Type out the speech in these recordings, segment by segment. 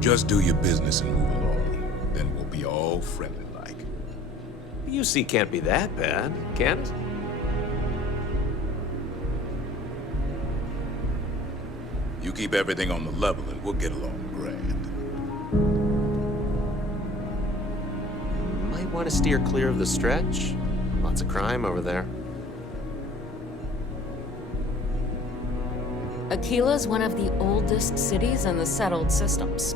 Just do your business and move along. Then we'll be all friendly-like. UC can't be that bad, can it? You keep everything on the level and we'll get along grand. Might want to steer clear of the stretch. Lots of crime over there. Aquila's one of the oldest cities in the settled systems.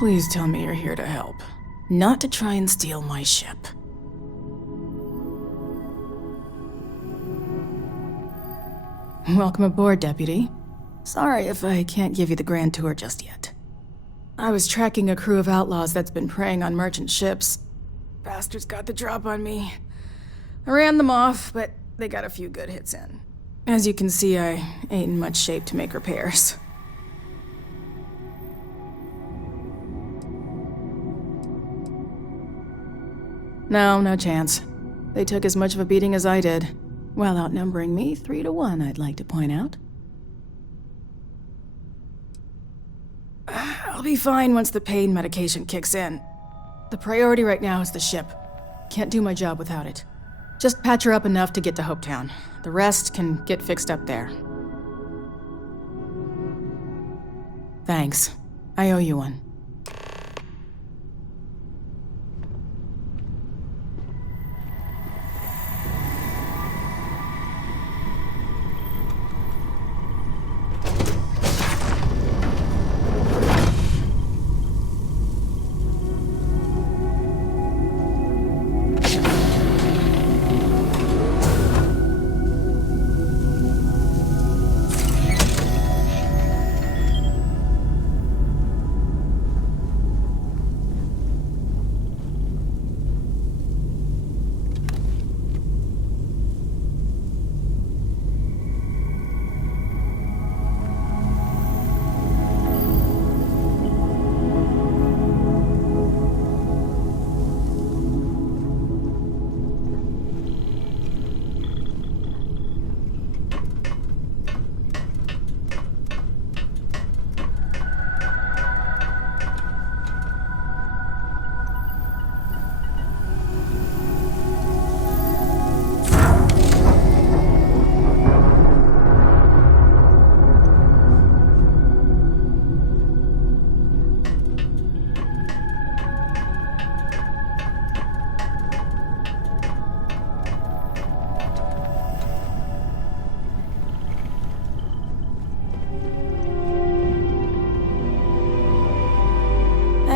Please tell me you're here to help, not to try and steal my ship. Welcome aboard, Deputy. Sorry if I can't give you the grand tour just yet. I was tracking a crew of outlaws that's been preying on merchant ships. Bastards got the drop on me. I ran them off, but they got a few good hits in. As you can see, I ain't in much shape to make repairs. No chance. They took as much of a beating as I did, while outnumbering me 3-1, I'd like to point out. I'll be fine once the pain medication kicks in. The priority right now is the ship. Can't do my job without it. Just patch her up enough to get to Hopetown. The rest can get fixed up there. Thanks. I owe you one.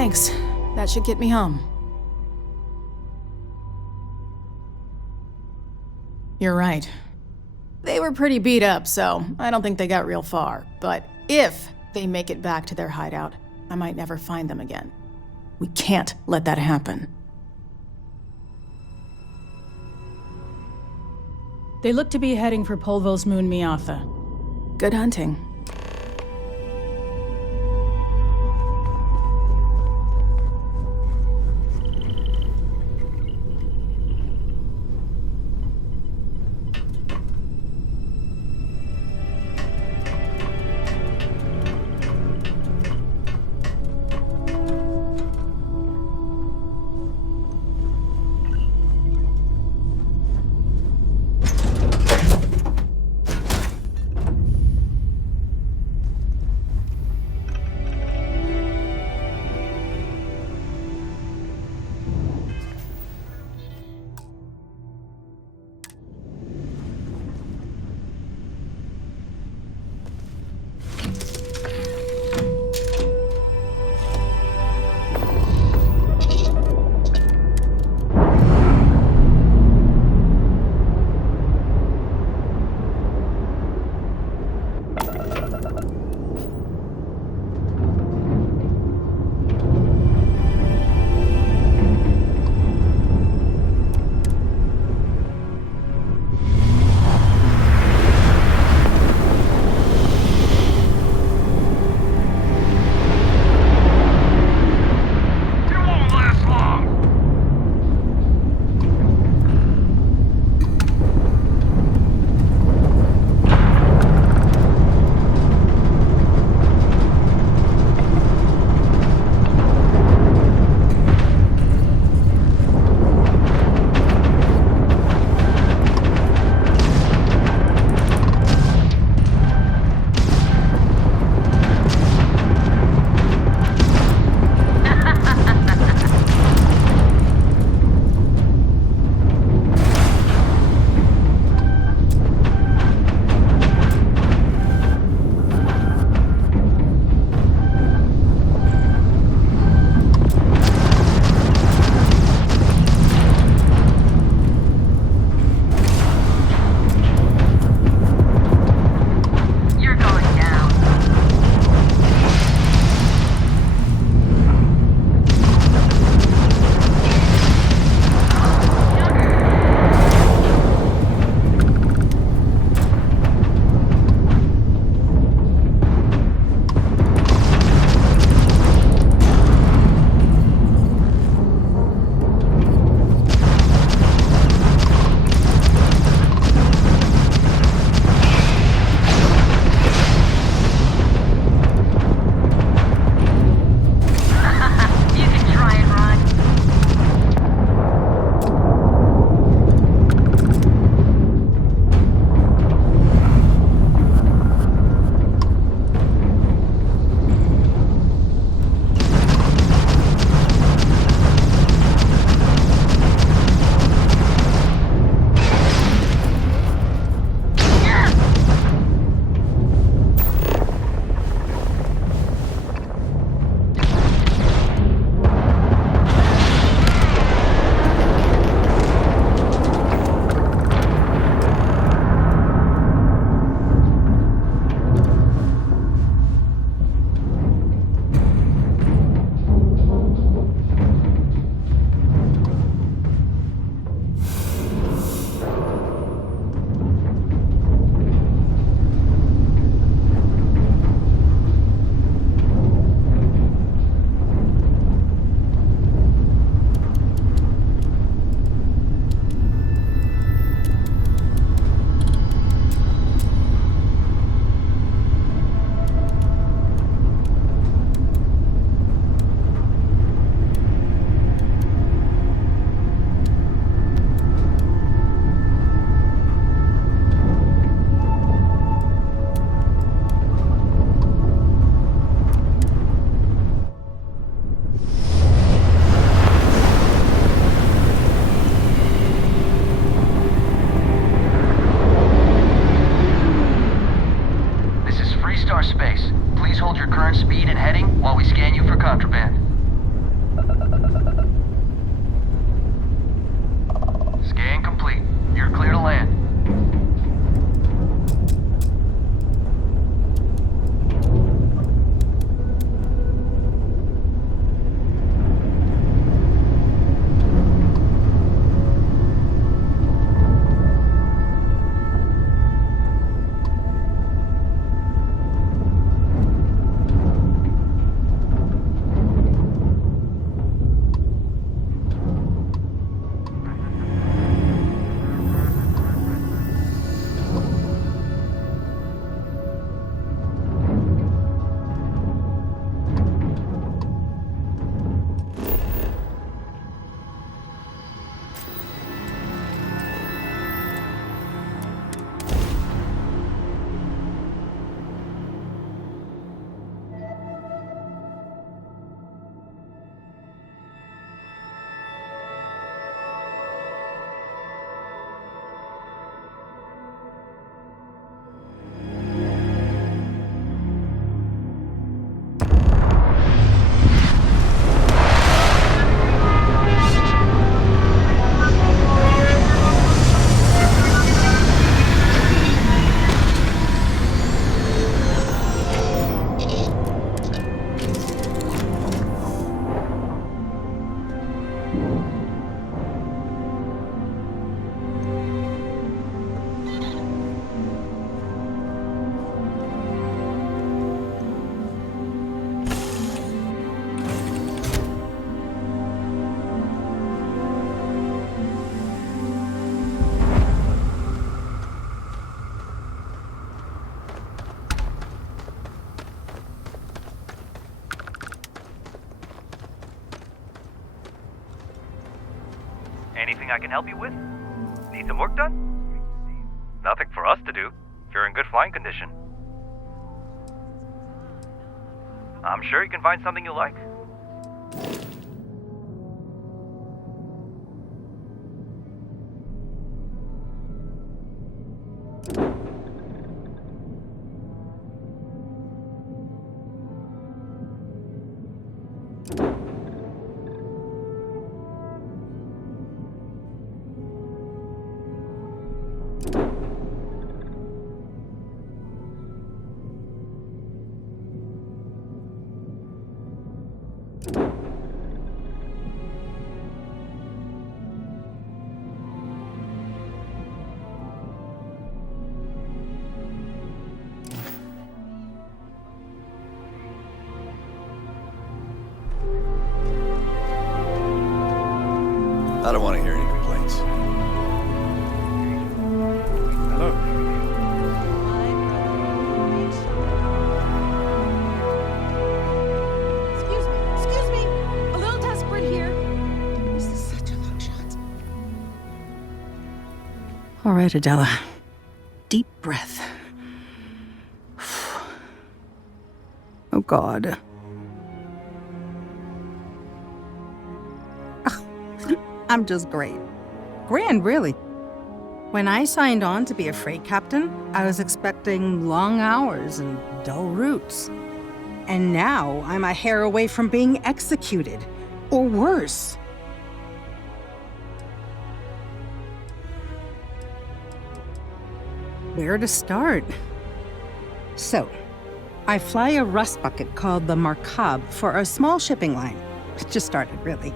Thanks. That should get me home. You're right. They were pretty beat up, so I don't think they got real far. But if they make it back to their hideout, I might never find them again. We can't let that happen. They look to be heading for Polvo's moon Miatha. Good hunting. Anything I can help you with? Need some work done? Nothing for us to do, if you're in good flying condition. I'm sure you can find something you like. I don't want to hear any complaints. Hello. Excuse me. A little desperate here. This is such a long shot. All right, Adela. Deep breath. Oh, God. I'm just great. Grand, really. When I signed on to be a freight captain, I was expecting long hours and dull routes. And now I'm a hair away from being executed. Or worse. Where to start? So, I fly a rust bucket called the Markab for a small shipping line. It just started, really.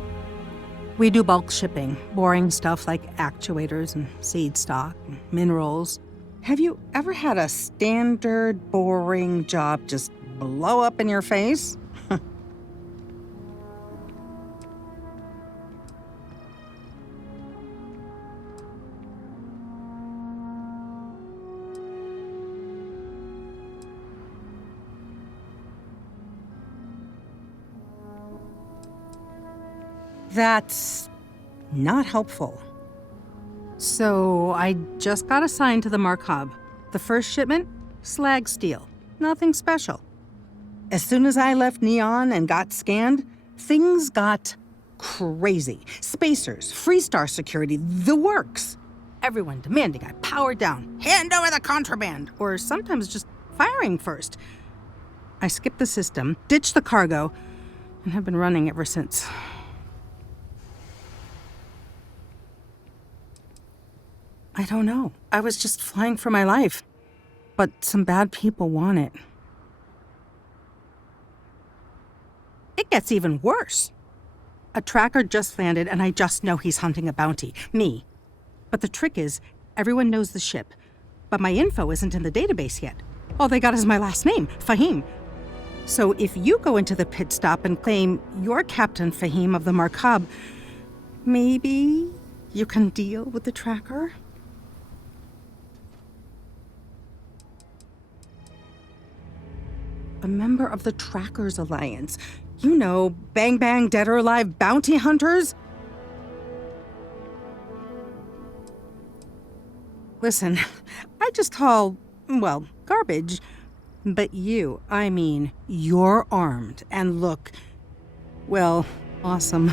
We do bulk shipping, boring stuff like actuators and seed stock and minerals. Have you ever had a standard, boring job just blow up in your face? That's not helpful. So I just got assigned to the Markab. The first shipment, slag steel. Nothing special. As soon as I left Neon and got scanned, things got crazy. Spacers, Freestar security, the works. Everyone demanding I power down, hand over the contraband, or sometimes just firing first. I skipped the system, ditched the cargo, and have been running ever since. I don't know. I was just flying for my life. But some bad people want it. It gets even worse. A tracker just landed and I just know he's hunting a bounty. Me. But the trick is, everyone knows the ship. But my info isn't in the database yet. All they got is my last name, Fahim. So if you go into the pit stop and claim you're Captain Fahim of the Markab, maybe you can deal with the tracker? A member of the Trackers Alliance. You know, bang bang, dead or alive bounty hunters? Listen, I just haul, well, garbage. But you, I mean, you're armed and look, well, awesome.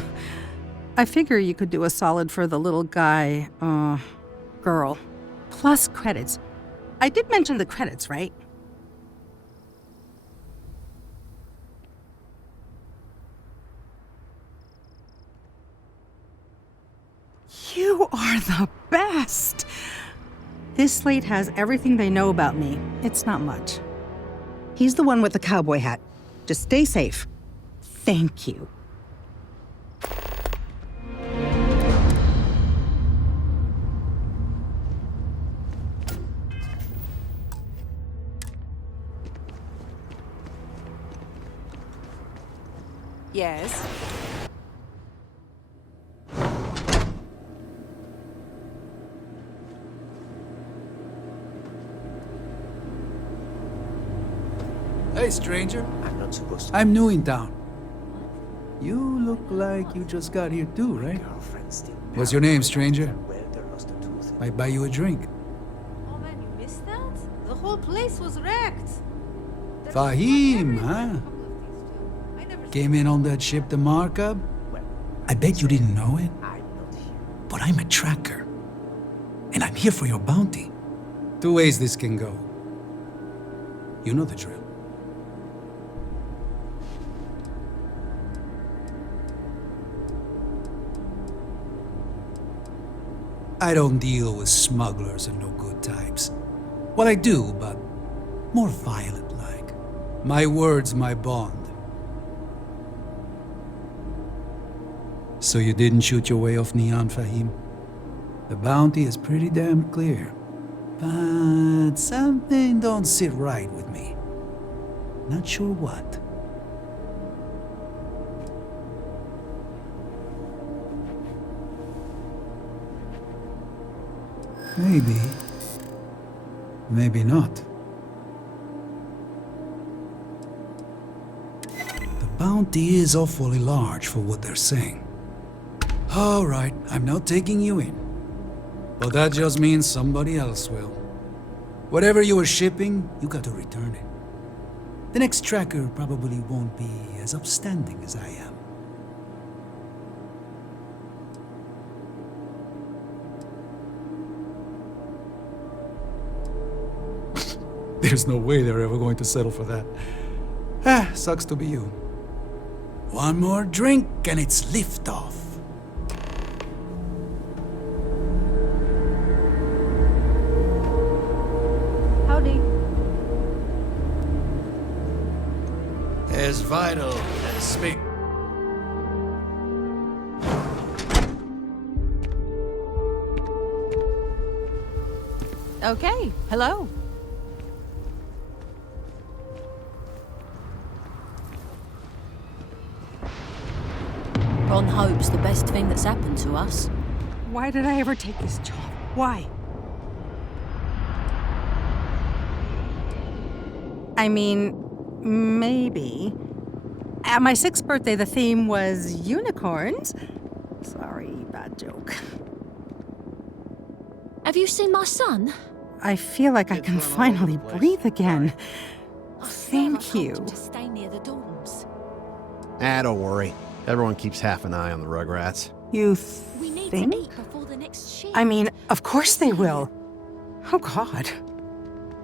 I figure you could do a solid for the little guy, girl. Plus credits. I did mention the credits, right? You are the best! This slate has everything they know about me. It's not much. He's the one with the cowboy hat. Just stay safe. Thank you. Yes. Hey, stranger. I'm not supposed to. I'm new in town. You look like you just got here too, right? What's your name, stranger? Might buy you a drink. Oh man, you missed that? The whole place was wrecked. Fahim, huh? Came in on that ship, the Markup? I bet you didn't know it. But I'm a tracker. And I'm here for your bounty. Two ways this can go. You know the drill. I don't deal with smugglers and no good types. Well, I do, but more violent-like. My word's my bond. So you didn't shoot your way off Neon, Fahim? The bounty is pretty damn clear. But something don't sit right with me. Not sure what. Maybe. Maybe not. The bounty is awfully large for what they're saying. All right, I'm not taking you in. But that just means somebody else will. Whatever you were shipping, you got to return it. The next tracker probably won't be as upstanding as I am. There's no way they're ever going to settle for that. Ah, sucks to be you. One more drink and it's liftoff. Howdy. As vital as speak. Okay, hello. Ron Hope's the best thing that's happened to us. Why did I ever take this job? Why? I mean, maybe. At my 6th birthday, the theme was unicorns. Sorry, bad joke. Have you seen my son? I feel like I can finally breathe again. Thank you. To stay near the dorms. Don't worry. Everyone keeps half an eye on the Rugrats. You We need think? to eat before the next shift. I mean, of course they will. Oh, God.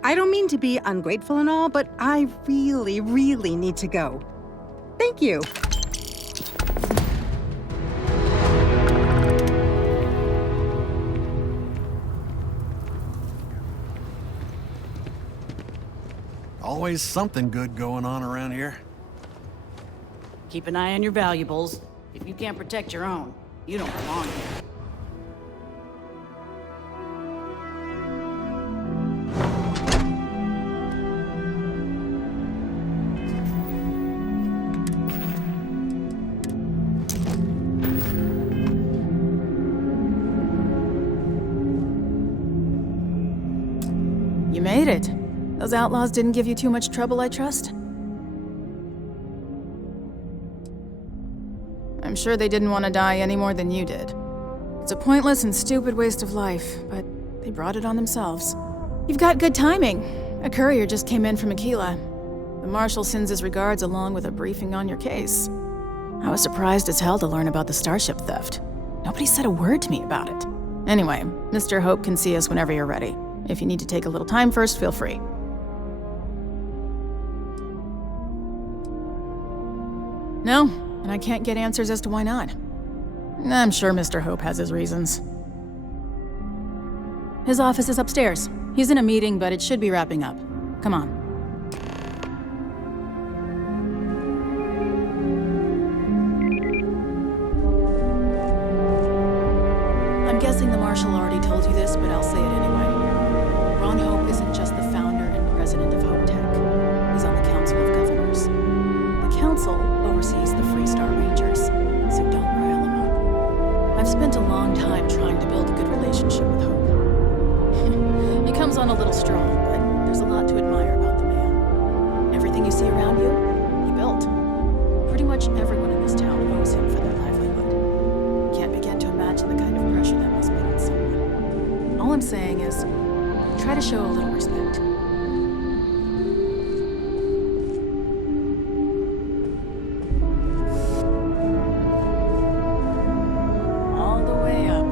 I don't mean to be ungrateful and all, but I really, really need to go. Thank you. Always something good going on around here. Keep an eye on your valuables. If you can't protect your own, you don't belong here. You made it. Those outlaws didn't give you too much trouble, I trust? I'm sure they didn't want to die any more than you did. It's a pointless and stupid waste of life, but they brought it on themselves. You've got good timing. A courier just came in from Aquila. The Marshal sends his regards along with a briefing on your case. I was surprised as hell to learn about the starship theft. Nobody said a word to me about it. Anyway, Mr. Hope can see us whenever you're ready. If you need to take a little time first, feel free. No, and I can't get answers as to why not. I'm sure Mr. Hope has his reasons. His office is upstairs. He's in a meeting, but it should be wrapping up. Come on. I'm guessing the Marshal already told you this, but I'll say it anyway. Ron Hope isn't just the founder and president of Hope Tech. He's on the Council of Governors. The Council oversees the Free Star spent a long time trying to build a good relationship with Hope. He comes on a little strong, but there's a lot to admire about the man. Everything you see around you, he built. Pretty much everyone in this town owes him for their livelihood. Can't begin to imagine the kind of pressure that must put on someone. All I'm saying is, try to show a little respect. All the way up.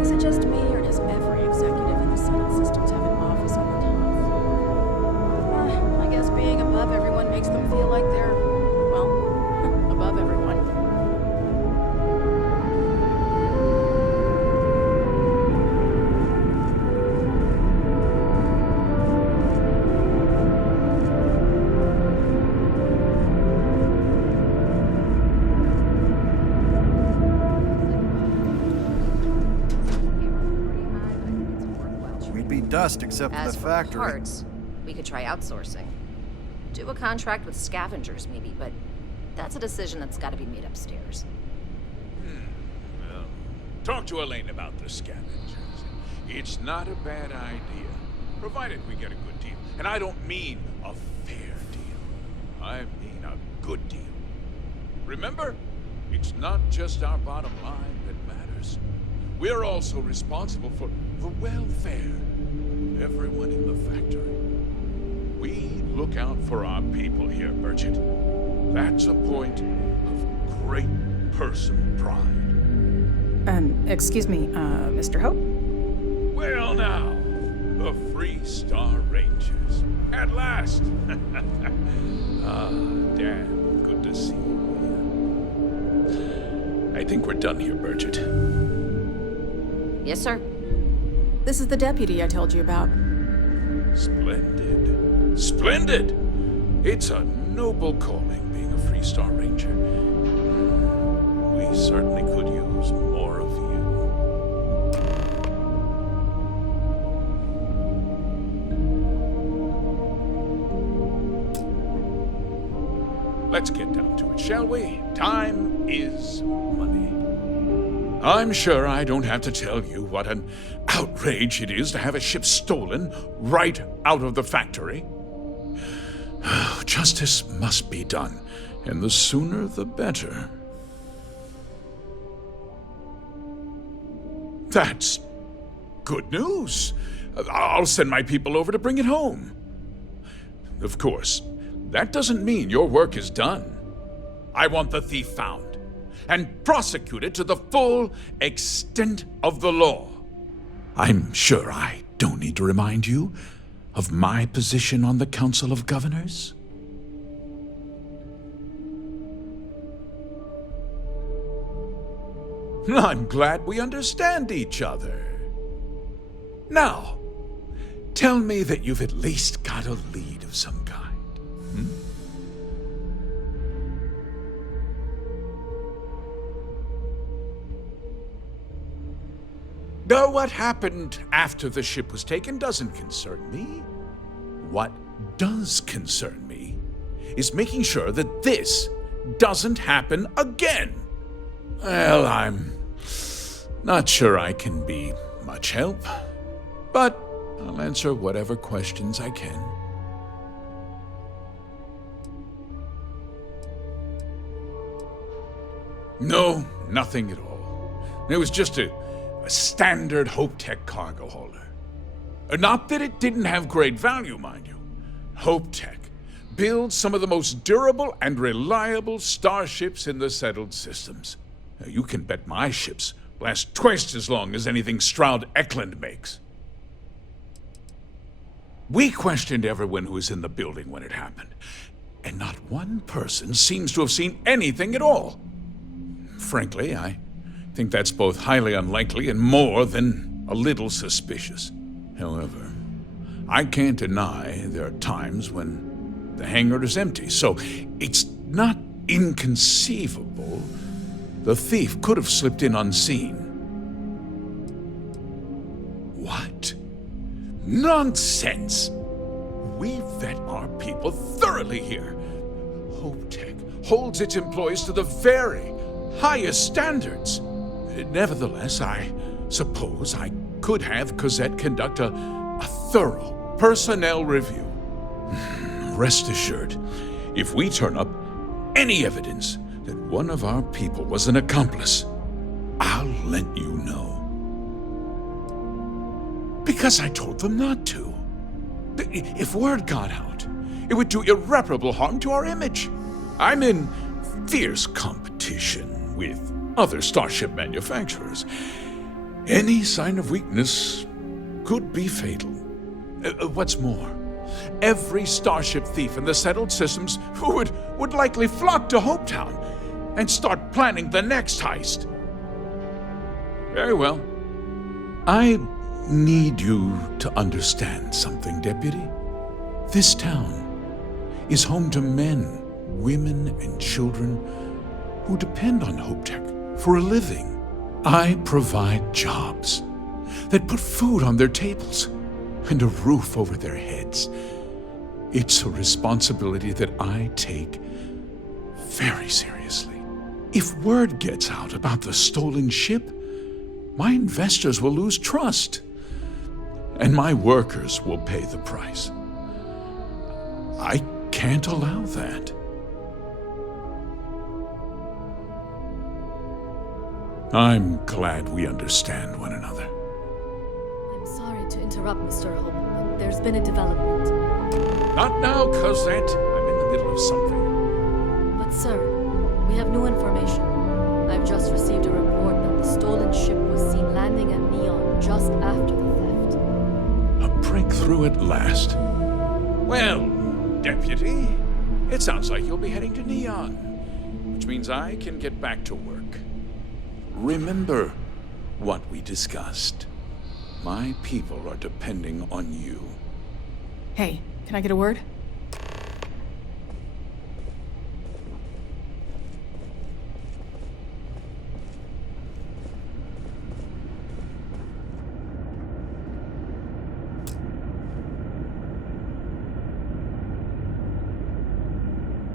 Is it just me, or does every executive in the Senate systems have an office on the top? I guess being above everyone makes them feel like they're, well, above everyone. We'd be dust except for As the for factory. parts, we could try outsourcing. Do a contract with scavengers, maybe, but that's a decision that's got to be made upstairs. Well, talk to Elaine about the scavengers. It's not a bad idea, provided we get a good deal. And I don't mean a fair deal. I mean a good deal. Remember, it's not just our bottom line that matters. We're also responsible for the welfare of everyone in the factory. We look out for our people here, Bridget. That's a point of great personal pride. Excuse me, Mr. Hope? Well now, the Free Star Rangers. At last! Ah, Dan, good to see you here. I think we're done here, Bridget. Yes, sir. This is the deputy I told you about. Splendid. Splendid! It's a noble calling, being a Free Star Ranger. We certainly could use more of you. Let's get down to it, shall we? Time is money. I'm sure I don't have to tell you what an outrage it is to have a ship stolen right out of the factory. Justice must be done, and the sooner the better. That's good news. I'll send my people over to bring it home. Of course, that doesn't mean your work is done. I want the thief found and prosecuted to the full extent of the law. I'm sure I don't need to remind you of my position on the Council of Governors. I'm glad we understand each other. Now, tell me that you've at least got a lead of some kind. Though what happened after the ship was taken doesn't concern me. What does concern me is making sure that this doesn't happen again. Well, I'm not sure I can be much help, but I'll answer whatever questions I can. No, nothing at all. It was just a standard Hope Tech cargo holder. Not that it didn't have great value, mind you. Hope Tech builds some of the most durable and reliable starships in the settled systems. Now, you can bet my ships last twice as long as anything Stroud Eklund makes. We questioned everyone who was in the building when it happened, and not one person seems to have seen anything at all. Frankly, I think that's both highly unlikely and more than a little suspicious. However, I can't deny there are times when the hangar is empty, so it's not inconceivable the thief could have slipped in unseen. What? Nonsense! We vet our people thoroughly here. Hope Tech holds its employees to the very highest standards. Nevertheless, I suppose I could have Cosette conduct a thorough personnel review. Rest assured, if we turn up any evidence that one of our people was an accomplice, I'll let you know. Because I told them not to. If word got out, it would do irreparable harm to our image. I'm in fierce competition with other starship manufacturers. Any sign of weakness could be fatal. What's more, every starship thief in the settled systems would likely flock to Hopetown and start planning the next heist. Very well. I need you to understand something, Deputy. This town is home to men, women, and children who depend on HopeTech for a living. I provide jobs that put food on their tables and a roof over their heads. It's a responsibility that I take very seriously. If word gets out about the stolen ship, my investors will lose trust, and my workers will pay the price. I can't allow that. I'm glad we understand one another. I'm sorry to interrupt, Mr. Hope, but there's been a development. Not now, Cosette. I'm in the middle of something. But sir, we have new information. I've just received a report that the stolen ship was seen landing at Neon just after the theft. A breakthrough at last. Well, Deputy, it sounds like you'll be heading to Neon, which means I can get back to work. Remember what we discussed. My people are depending on you. Hey, can I get a word?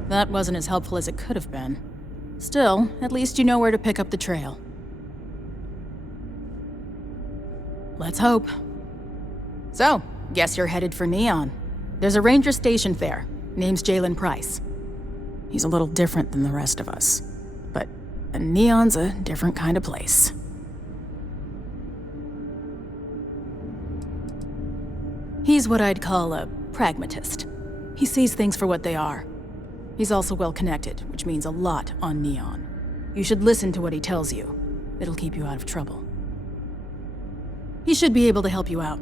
That wasn't as helpful as it could have been. Still, at least you know where to pick up the trail. Let's hope. So, guess you're headed for Neon. There's a ranger stationed there. Name's Jalen Price. He's a little different than the rest of us. But Neon's a different kind of place. He's what I'd call a pragmatist. He sees things for what they are. He's also well-connected, which means a lot on Neon. You should listen to what he tells you. It'll keep you out of trouble. He should be able to help you out.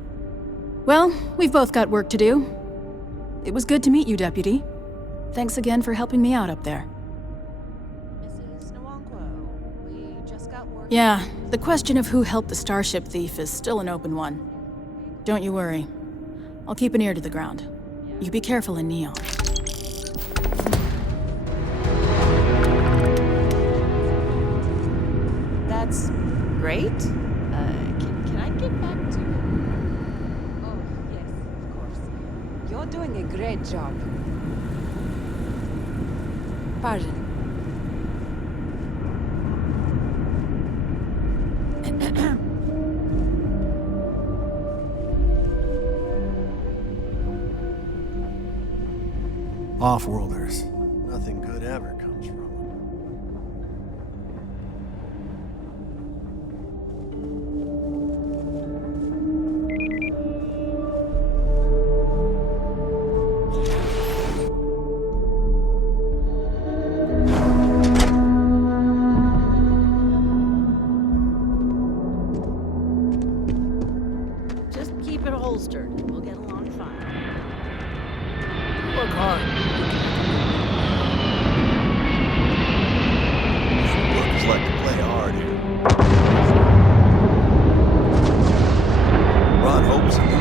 Well, we've both got work to do. It was good to meet you, Deputy. Thanks again for helping me out up there. Mrs. Nwankwo, we just got word. Yeah, the question of who helped the starship thief is still an open one. Don't you worry. I'll keep an ear to the ground. You be careful in Neon. That's great. Can I get back to... Oh, yes, of course. You're doing a great job. Pardon. Off-worlders. Nothing good ever comes from them. Just keep it holstered. We'll get along fine. Work hard. Workers like to play hard here. Ron Hope's in the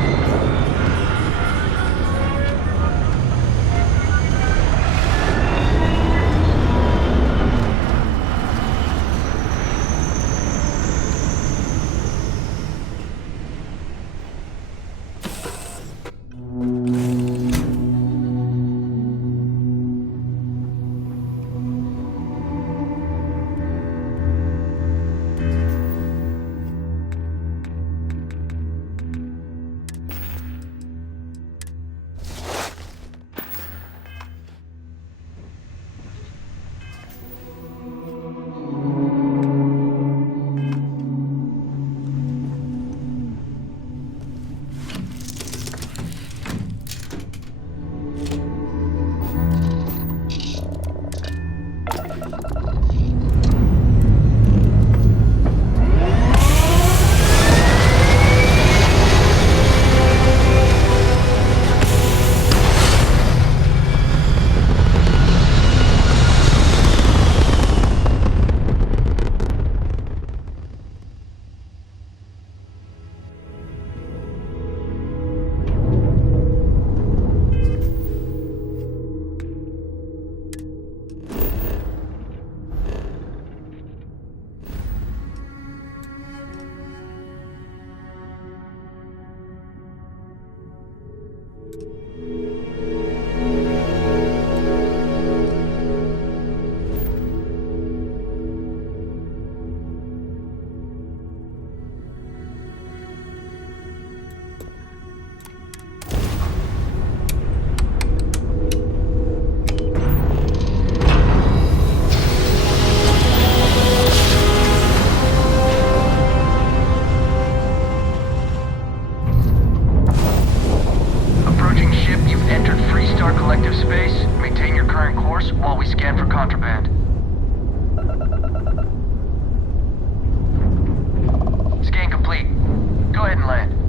ahead and land.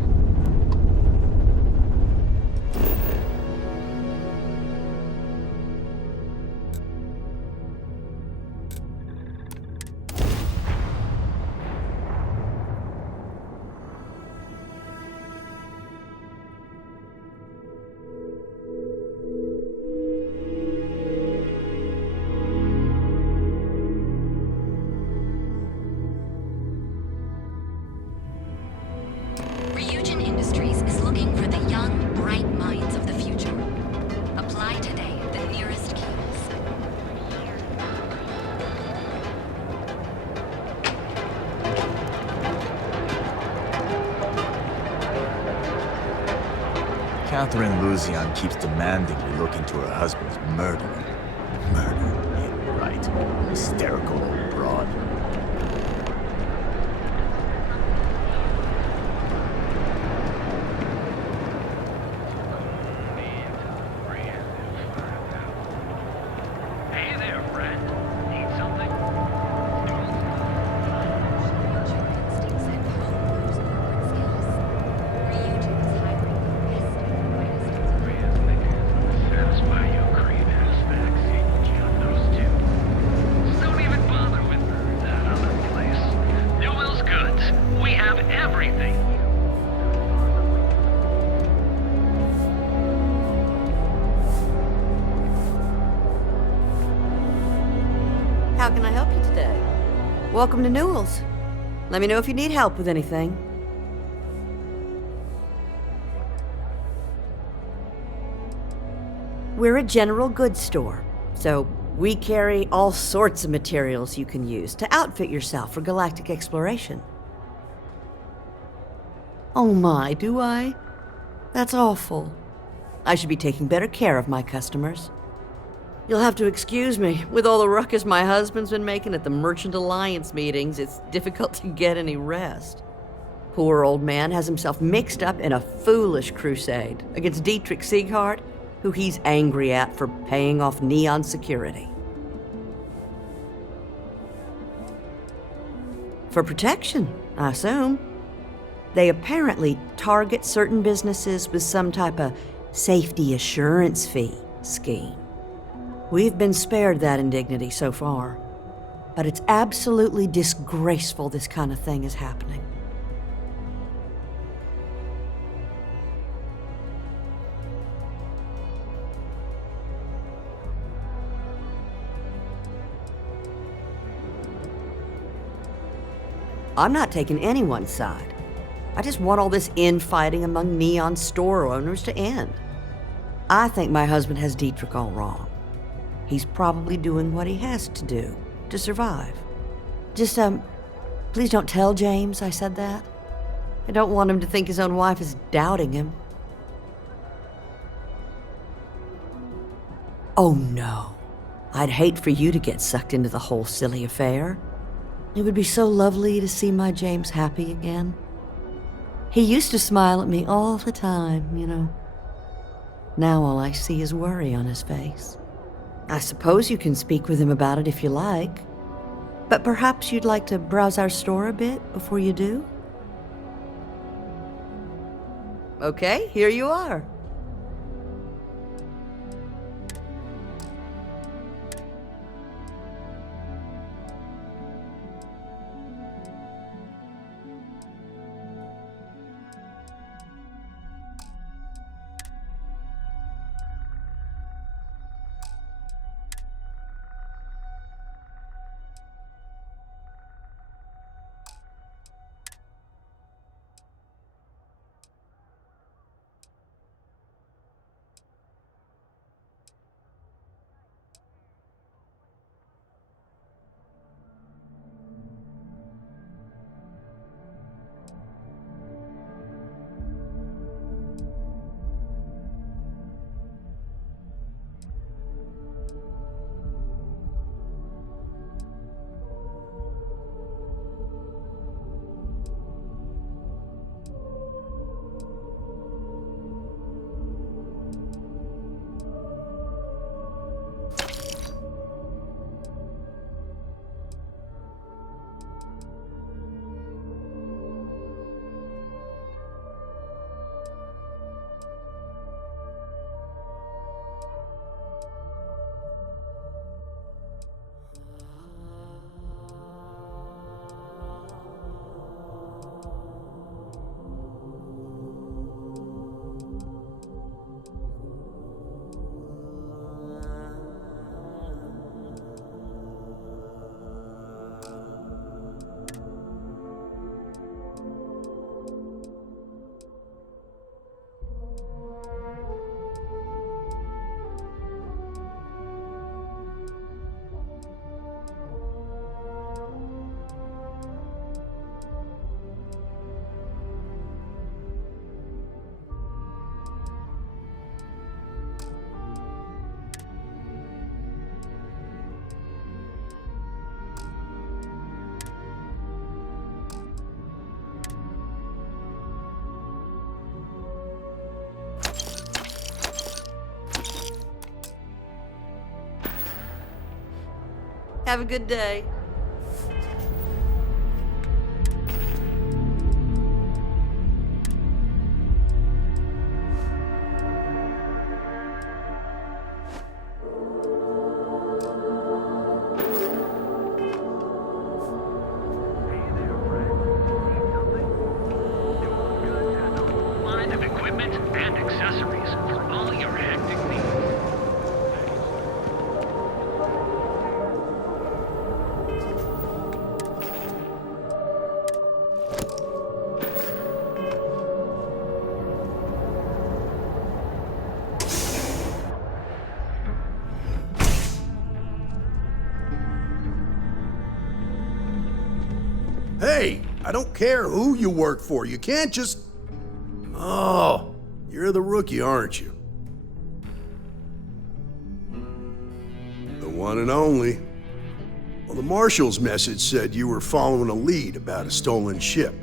Ryujin Industries is looking for the young, bright minds of the future. Apply today at the nearest kiosk. Catherine Luzian keeps demanding we look into her husband's murder. Murder, yeah, right. Hysterical old broad. Hey there, friend. Need something? Satisfy your cravings, vaccine, those two. Don't even bother with that other place. Newell's Goods. We have everything. How can I help you today? Welcome to Newell's. Let me know if you need help with anything. We're a general goods store, so we carry all sorts of materials you can use to outfit yourself for galactic exploration. Oh my, do I? That's awful. I should be taking better care of my customers. You'll have to excuse me. With all the ruckus my husband's been making at the Merchant Alliance meetings, it's difficult to get any rest. Poor old man has himself mixed up in a foolish crusade against Dietrich Sieghart, who he's angry at for paying off Neon security. For protection, I assume. They apparently target certain businesses with some type of safety assurance fee scheme. We've been spared that indignity so far, but it's absolutely disgraceful this kind of thing is happening. I'm not taking anyone's side. I just want all this infighting among Neon store owners to end. I think my husband has Dietrich all wrong. He's probably doing what he has to do to survive. Just, please don't tell James I said that. I don't want him to think his own wife is doubting him. Oh no. I'd hate for you to get sucked into the whole silly affair. It would be so lovely to see my James happy again. He used to smile at me all the time, you know. Now all I see is worry on his face. I suppose you can speak with him about it if you like, but perhaps you'd like to browse our store a bit before you do? Okay, here you are. Have a good day. Line of equipment and accessories for all your hectic needs. Hey, I don't care who you work for. You can't just... Oh, you're the rookie, aren't you? The one and only. Well, the marshal's message said you were following a lead about a stolen ship.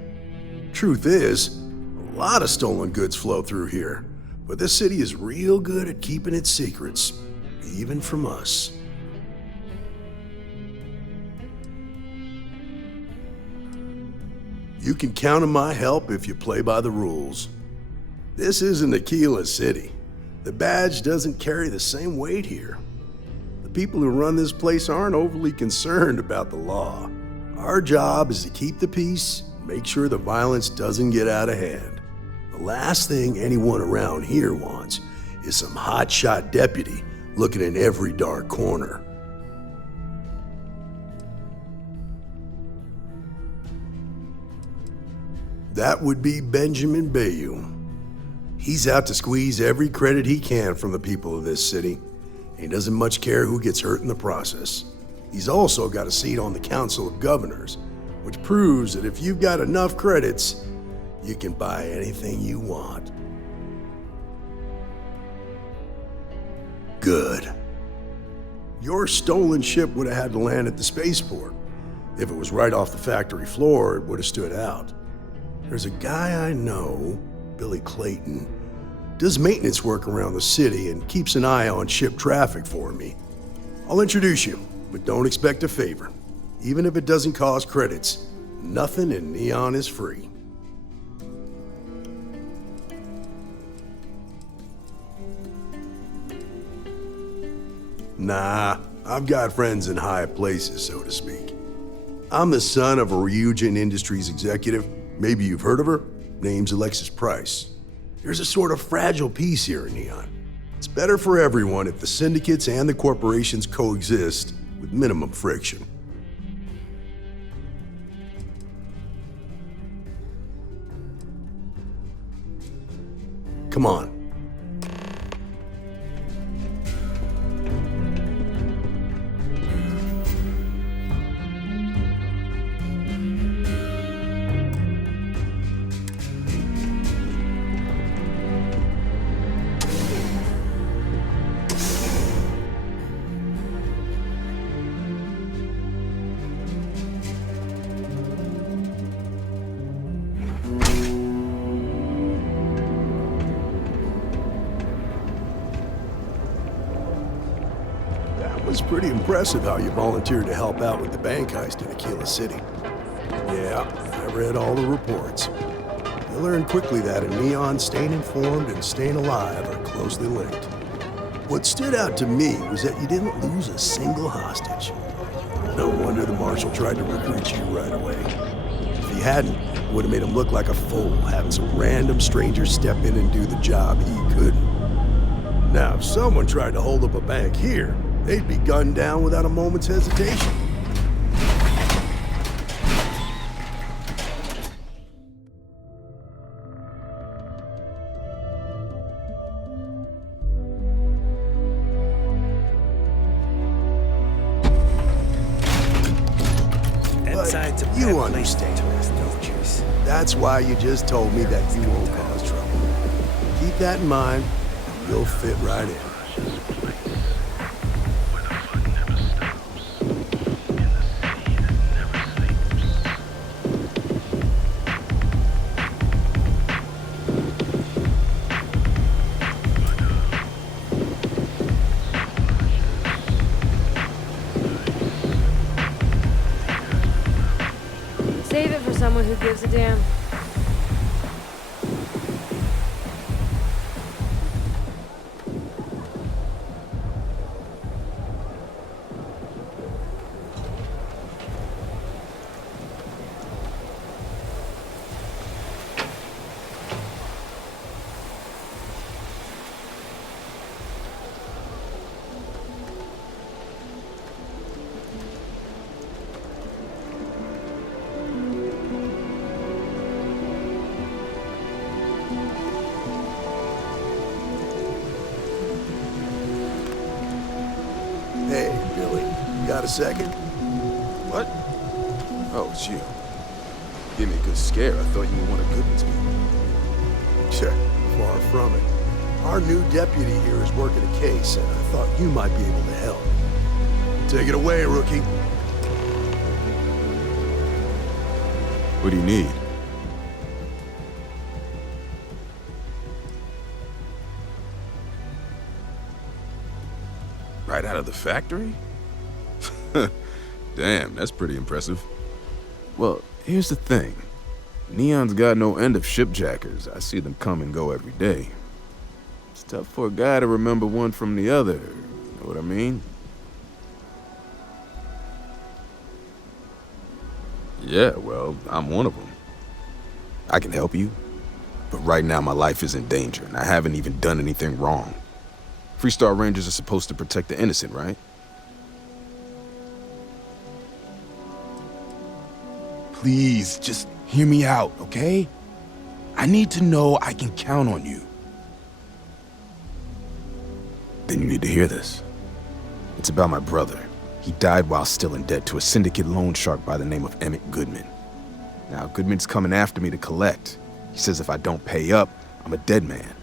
Truth is, a lot of stolen goods flow through here, but this city is real good at keeping its secrets, even from us. You can count on my help if you play by the rules. This isn't Aquila City. The badge doesn't carry the same weight here. The people who run this place aren't overly concerned about the law. Our job is to keep the peace, make sure the violence doesn't get out of hand. The last thing anyone around here wants is some hotshot deputy looking in every dark corner. That would be Benjamin Bayou. He's out to squeeze every credit he can from the people of this city. He doesn't much care who gets hurt in the process. He's also got a seat on the Council of Governors, which proves that if you've got enough credits, you can buy anything you want. Good. Your stolen ship would have had to land at the spaceport. If it was right off the factory floor, it would have stood out. There's a guy I know, Billy Clayton, does maintenance work around the city and keeps an eye on ship traffic for me. I'll introduce you, but don't expect a favor. Even if it doesn't cost credits, nothing in Neon is free. Nah, I've got friends in high places, so to speak. I'm the son of a Ryujin Industries executive. Maybe you've heard of her. Name's Alexis Price. There's a sort of fragile peace here in Neon. It's better for everyone if the syndicates and the corporations coexist with minimum friction. Come on. It's pretty impressive how you volunteered to help out with the bank heist in Aquila City. Yeah, I read all the reports. You learn quickly that in Neon, staying informed and staying alive are closely linked. What stood out to me was that you didn't lose a single hostage. No wonder the marshal tried to recruit you right away. If he hadn't, it would have made him look like a fool, having some random stranger step in and do the job he couldn't. Now, if someone tried to hold up a bank here, they'd be gunned down without a moment's hesitation. But you understand, don't you? That's why you just told me that you won't cause trouble. Keep that in mind, and you'll fit right in. gives a damn. Hey, Billy, got a second? What? Oh, it's you. Gave me a good scare. I thought you were one of Goodman's people. Check. Far from it. Our new deputy here is working a case, and I thought you might be able to help. Take it away, rookie. What do you need? Right out of the factory? Damn, that's pretty impressive. Well, here's the thing. Neon's got no end of shipjackers. I see them come and go every day. It's tough for a guy to remember one from the other. You know what I mean? Yeah, well, I'm one of them. I can help you. But right now my life is in danger, and I haven't even done anything wrong. Freestar Rangers are supposed to protect the innocent, right? Please, just hear me out, okay? I need to know I can count on you. Then you need to hear this. It's about my brother. He died while still in debt to a syndicate loan shark by the name of Emmett Goodman. Now, Goodman's coming after me to collect. He says if I don't pay up, I'm a dead man.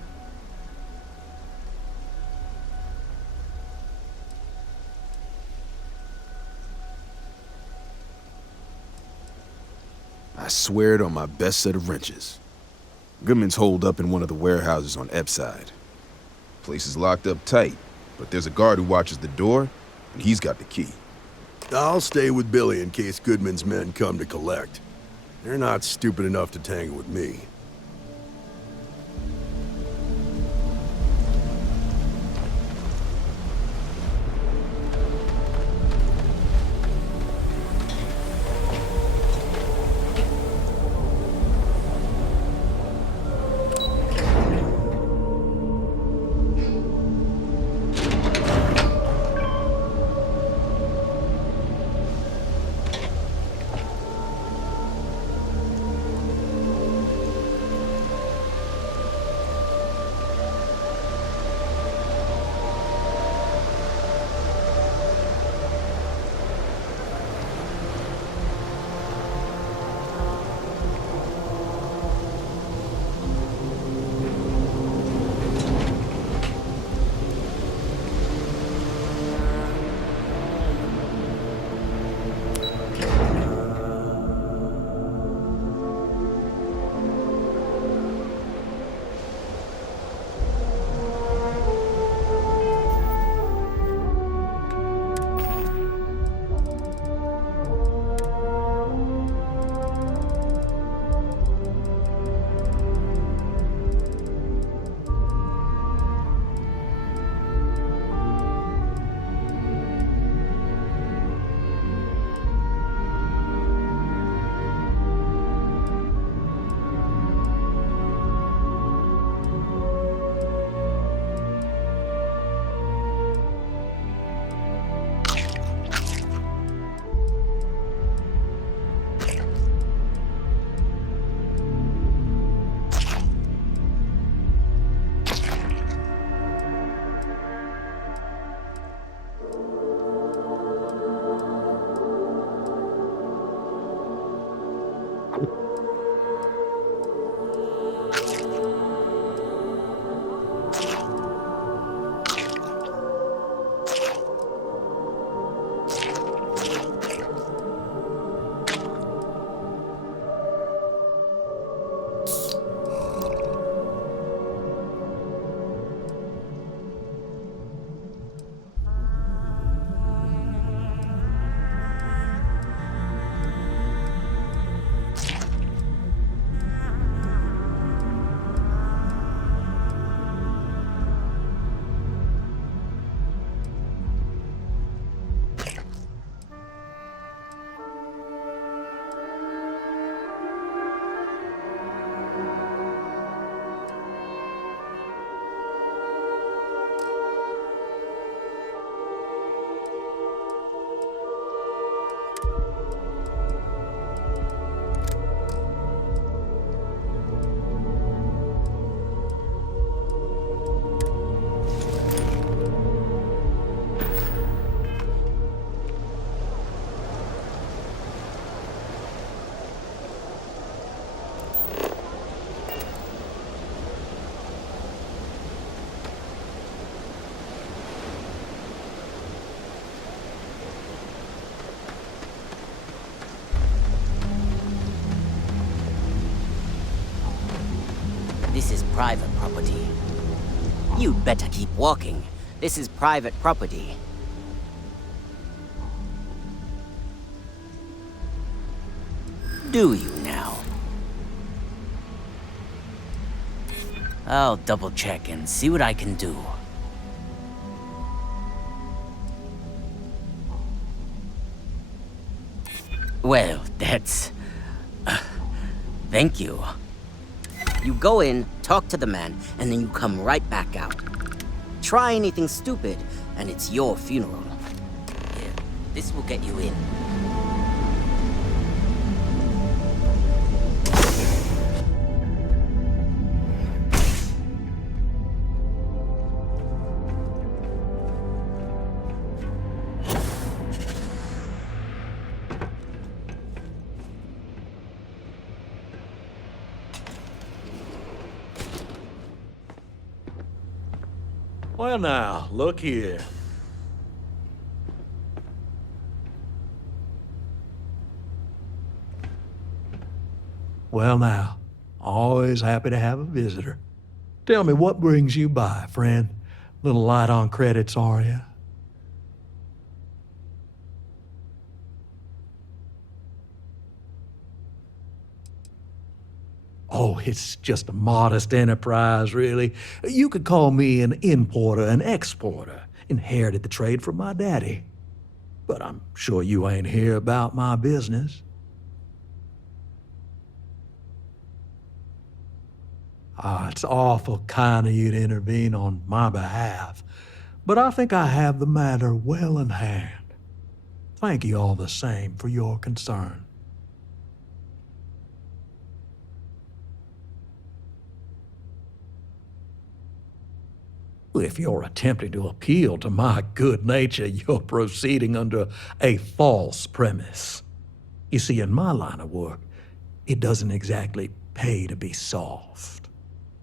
I swear it on my best set of wrenches. Goodman's holed up in one of the warehouses on Epside. Place is locked up tight, but there's a guard who watches the door, and he's got the key. I'll stay with Billy in case Goodman's men come to collect. They're not stupid enough to tangle with me. This is private property. You'd better keep walking. This is private property. Do you now? I'll double check and see what I can do. Well, that's... thank you. You go in, talk to the man, and then you come right back out. Try anything stupid, and it's your funeral. Here, this will get you in. Well now, look here. Well now, always happy to have a visitor. Tell me, what brings you by, friend? Little light on credits, are you? Oh, it's just a modest enterprise, really. You could call me an importer and exporter. Inherited the trade from my daddy. But I'm sure you ain't here about my business. It's awful kind of you to intervene on my behalf, but I think I have the matter well in hand. Thank you all the same for your concern. If you're attempting to appeal to my good nature, you're proceeding under a false premise. You see, in my line of work, it doesn't exactly pay to be soft.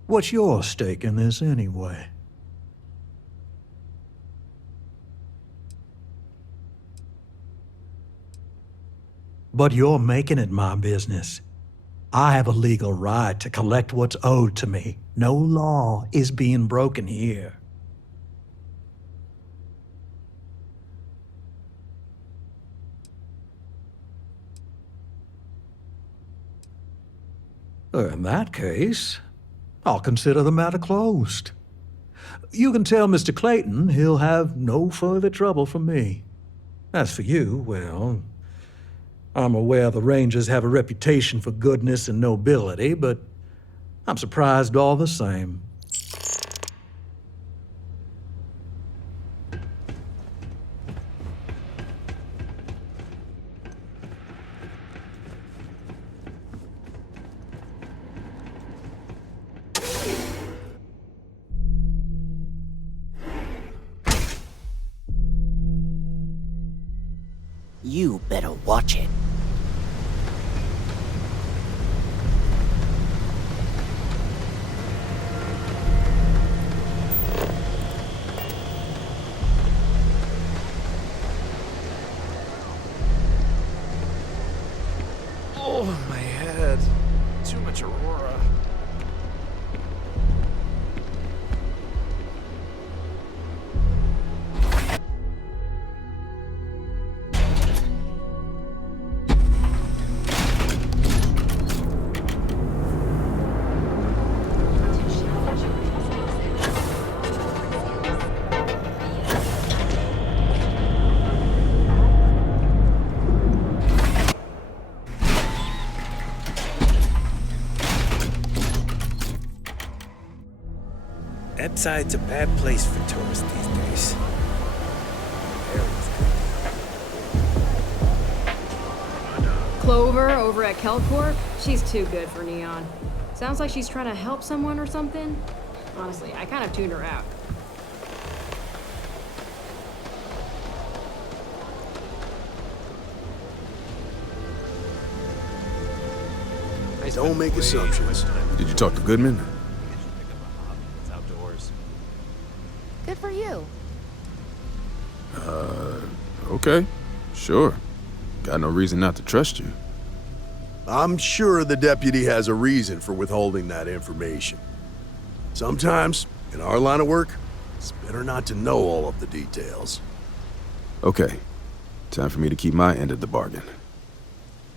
What's your stake in this anyway? But you're making it my business. I have a legal right to collect what's owed to me. No law is being broken here. In that case, I'll consider the matter closed. You can tell Mr. Clayton he'll have no further trouble from me. As for you, well, I'm aware the Rangers have a reputation for goodness and nobility, but I'm surprised all the same. You better watch it. Oh, my head. Too much Aurora. Epside's a bad place for tourists these days. Clover over at Kelcorp? She's too good for Neon. Sounds like she's trying to help someone or something. Honestly, I kind of tuned her out. Don't make assumptions. Did you talk to Goodman? Good for you. Okay. Sure. Got no reason not to trust you. I'm sure the deputy has a reason for withholding that information. Sometimes, in our line of work, it's better not to know all of the details. Okay, time for me to keep my end of the bargain.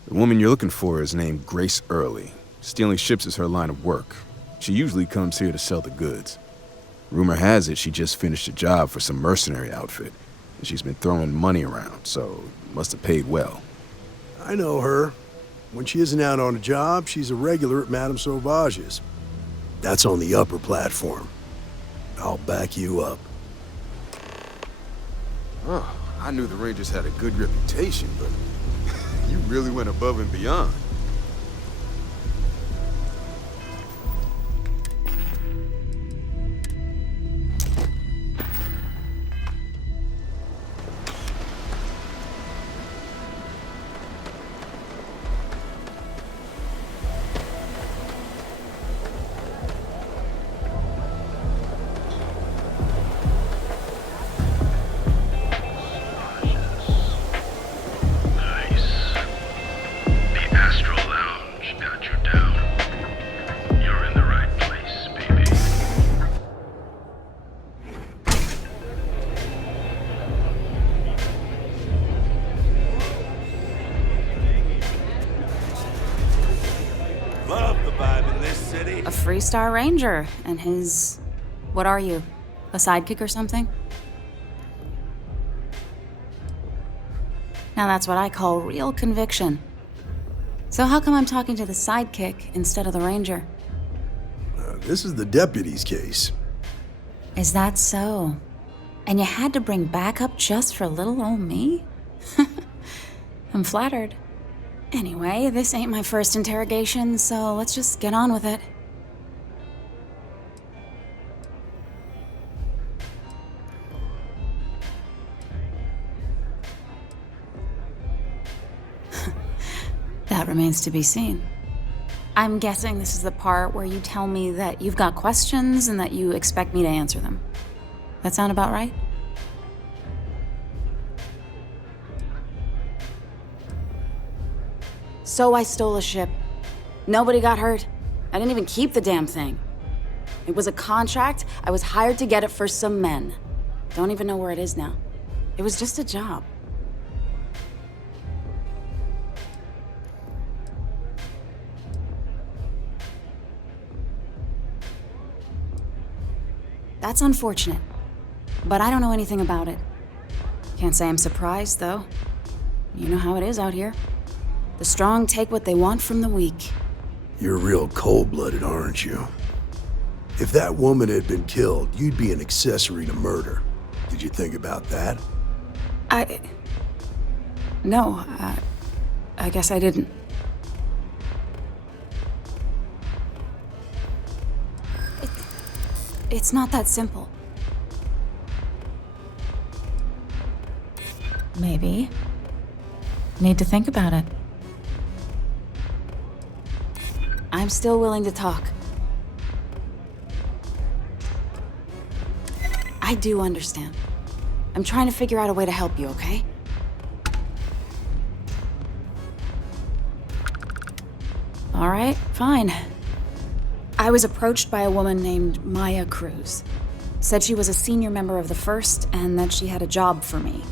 The woman you're looking for is named Grace Early. Stealing ships is her line of work. She usually comes here to sell the goods. Rumor has it she just finished a job for some mercenary outfit, and she's been throwing money around, so must have paid well. I know her. When she isn't out on a job, she's a regular at Madame Sauvage's. That's on the upper platform. I'll back you up. Oh, I knew the Rangers had a good reputation, but you really went above and beyond. A Freestar Ranger, and his... what are you? A sidekick or something? Now that's what I call real conviction. So how come I'm talking to the sidekick instead of the Ranger? This is the deputy's case. Is that so? And you had to bring backup just for little old me? I'm flattered. Anyway, this ain't my first interrogation, so let's just get on with it. That remains to be seen. I'm guessing this is the part where you tell me that you've got questions and that you expect me to answer them. That sound about right? So I stole a ship. Nobody got hurt. I didn't even keep the damn thing. It was a contract. I was hired to get it for some men. Don't even know where it is now. It was just a job. That's unfortunate, but I don't know anything about it. Can't say I'm surprised, though. You know how it is out here. The strong take what they want from the weak. You're real cold-blooded, aren't you? If that woman had been killed, you'd be an accessory to murder. Did you think about that? No, I guess I didn't. It's not that simple. Maybe. Need to think about it. I'm still willing to talk. I do understand. I'm trying to figure out a way to help you, okay? All right, fine. I was approached by a woman named Maya Cruz. Said she was a senior member of the First and that she had a job for me.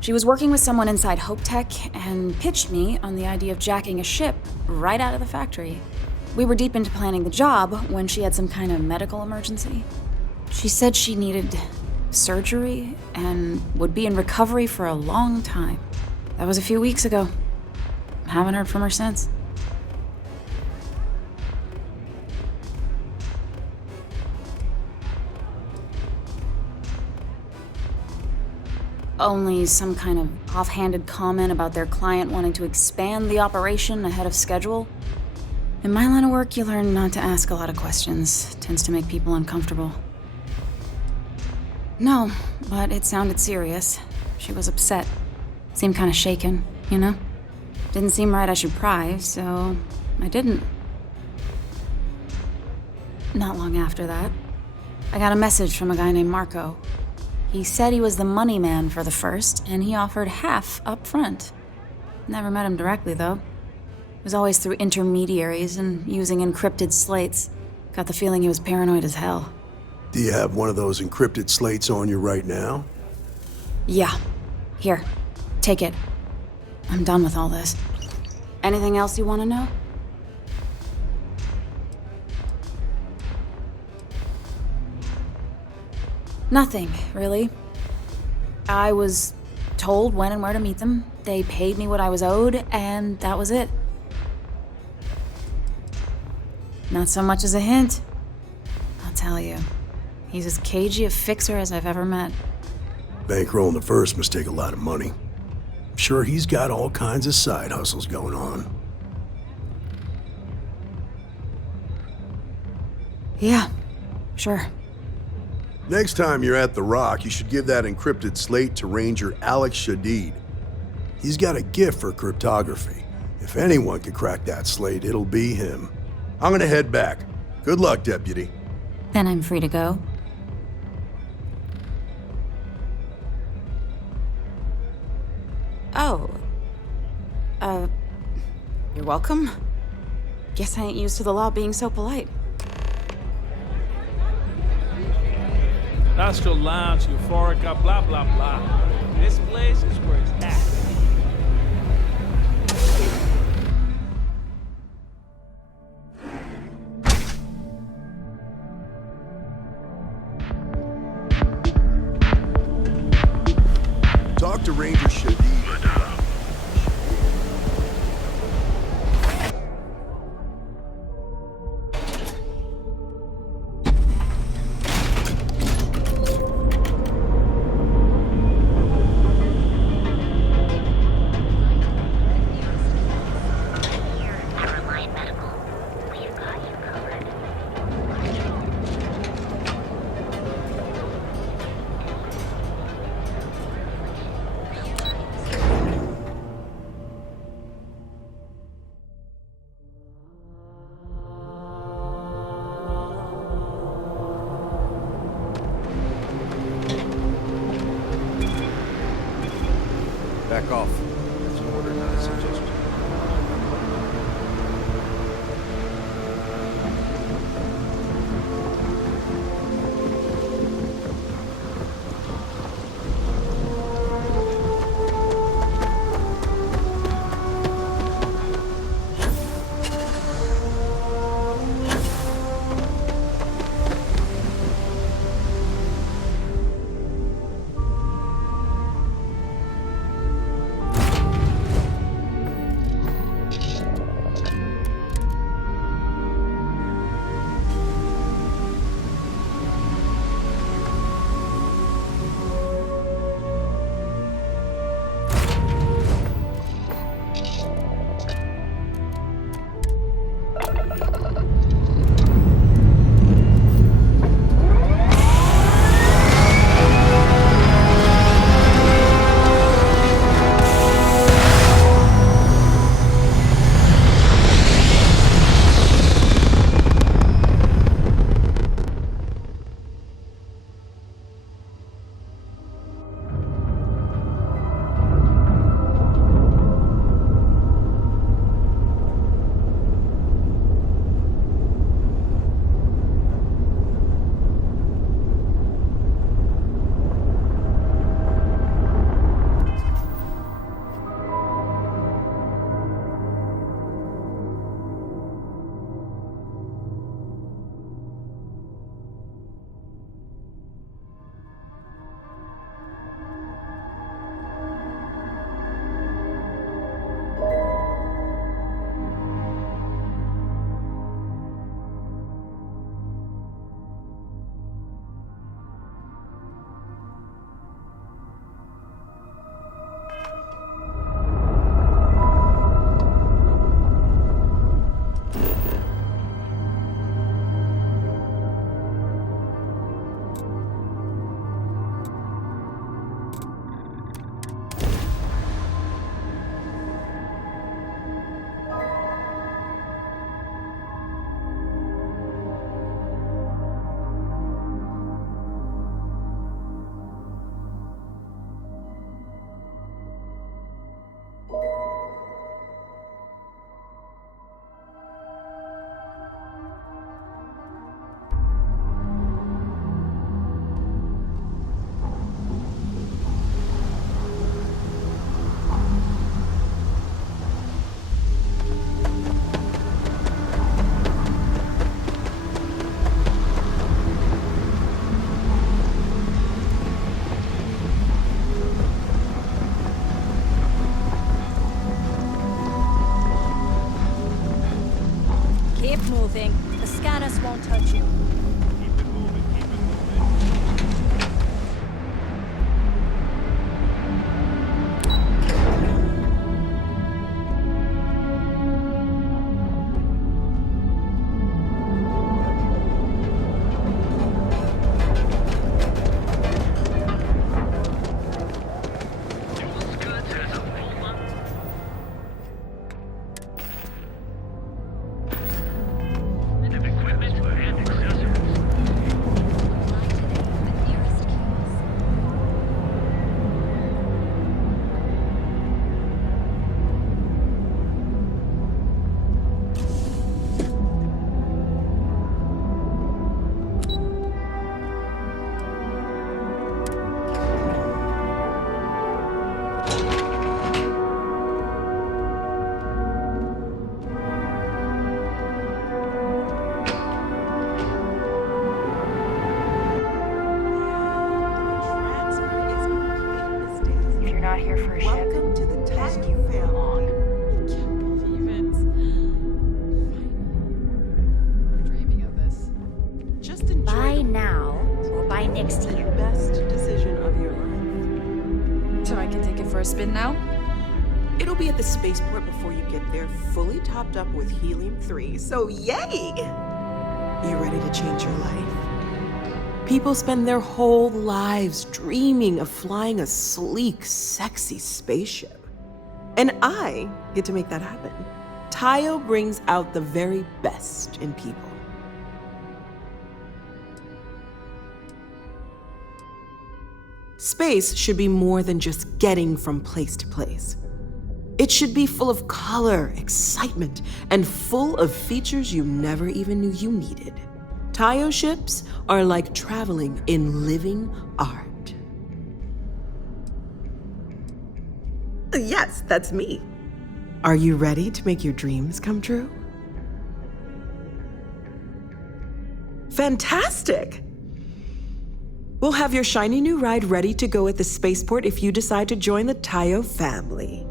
She was working with someone inside Hope Tech and pitched me on the idea of jacking a ship right out of the factory. We were deep into planning the job when she had some kind of medical emergency. She said she needed surgery and would be in recovery for a long time. That was a few weeks ago. Haven't heard from her since. Only some kind of offhanded comment about their client wanting to expand the operation ahead of schedule. In my line of work, you learn not to ask a lot of questions. It tends to make people uncomfortable. No, but it sounded serious. She was upset. Seemed kind of shaken, you know? Didn't seem right I should pry, so I didn't. Not long after that, I got a message from a guy named Marco. He said he was the money man for the First, and he offered half up front. Never met him directly, though. It was always through intermediaries and using encrypted slates. Got the feeling he was paranoid as hell. Do you have one of those encrypted slates on you right now? Yeah. Here, take it. I'm done with all this. Anything else you want to know? Nothing, really. I was told when and where to meet them. They paid me what I was owed, and that was it. Not so much as a hint. I'll tell you. He's as cagey a fixer as I've ever met. Bankrolling the first must take a lot of money. I'm sure he's got all kinds of side hustles going on. Yeah, sure. Next time you're at the Rock, you should give that encrypted slate to Ranger Alex Shadid. He's got a gift for cryptography. If anyone can crack that slate, it'll be him. I'm gonna head back. Good luck, Deputy. Then I'm free to go. Oh. You're welcome. Guess I ain't used to the law being so polite. Astro Lounge, Euphorica, blah, blah, blah. This place is where it's at. Talk to Ranger Shadid. Back off. That's an order, not a suggestion. Keep moving. The scanners won't touch you. Buy now or buy next year. Best decision of your life. So I can take it for a spin now? It'll be at the spaceport before you get there, fully topped up with helium-3, so yay! You ready to change your life? People spend their whole lives dreaming of flying a sleek, sexy spaceship. And I get to make that happen. Tayo brings out the very best in people. Space should be more than just getting from place to place. It should be full of color, excitement, and full of features you never even knew you needed. Tayo ships are like traveling in living art. Yes, that's me. Are you ready to make your dreams come true? Fantastic! We'll have your shiny new ride ready to go at the spaceport if you decide to join the Tayo family.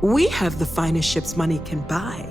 We have the finest ships money can buy.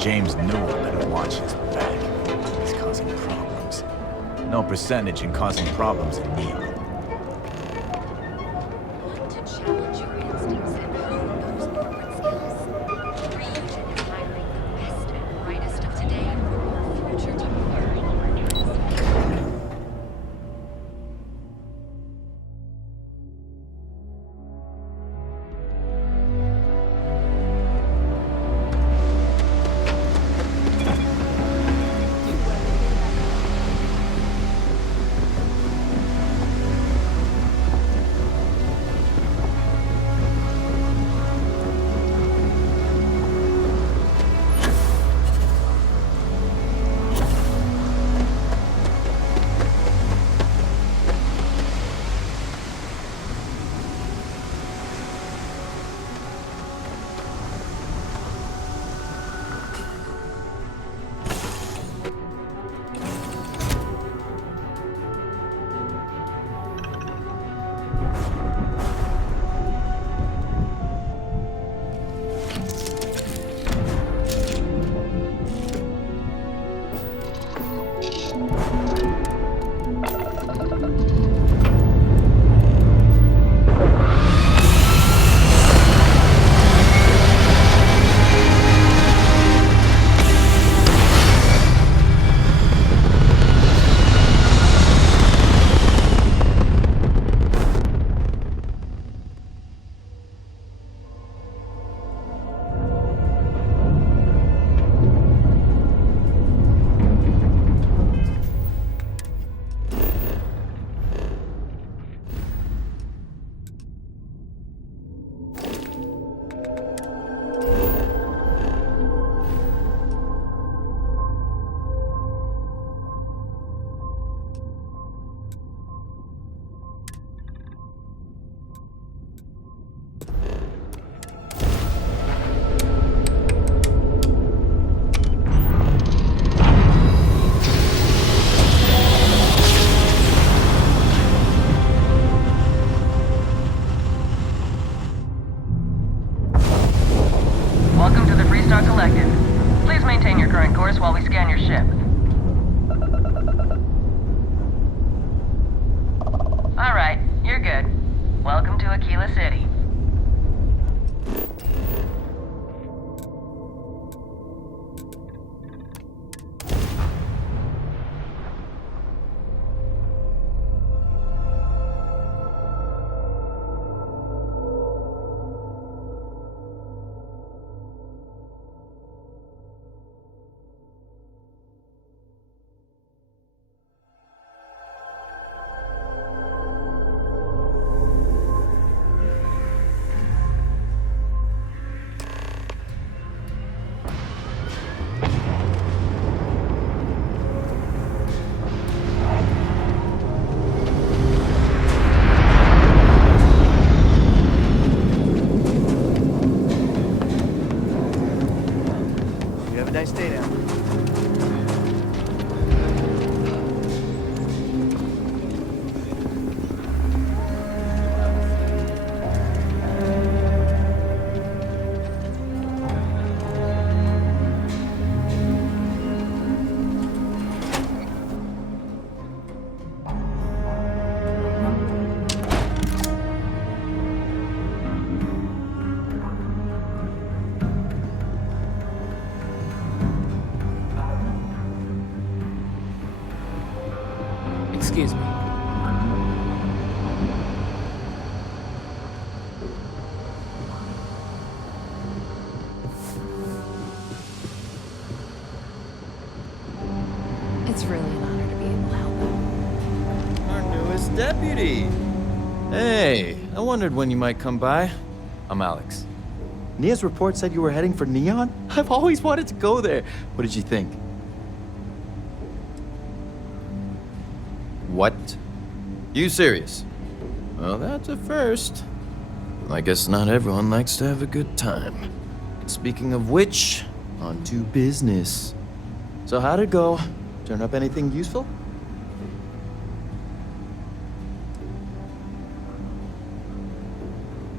James knew better watch his back. He's causing problems. No percentage in causing problems in Neon. To challenge your instincts and hone those corporate skills. Reunion is hiring the best and brightest of today for your future tomorrow. Freestar Collective. Please maintain your current course while we scan your ship. Alright, you're good. Welcome to Aquila City. You have a nice day now. Excuse me. It's really an honor to be able to help out. Our newest deputy. Hey, I wondered when you might come by. I'm Alex. Nia's report said you were heading for Neon? I've always wanted to go there. What did you think? What? You serious? Well, that's a first. I guess not everyone likes to have a good time. Speaking of which, on to business. So how'd it go? Turn up anything useful?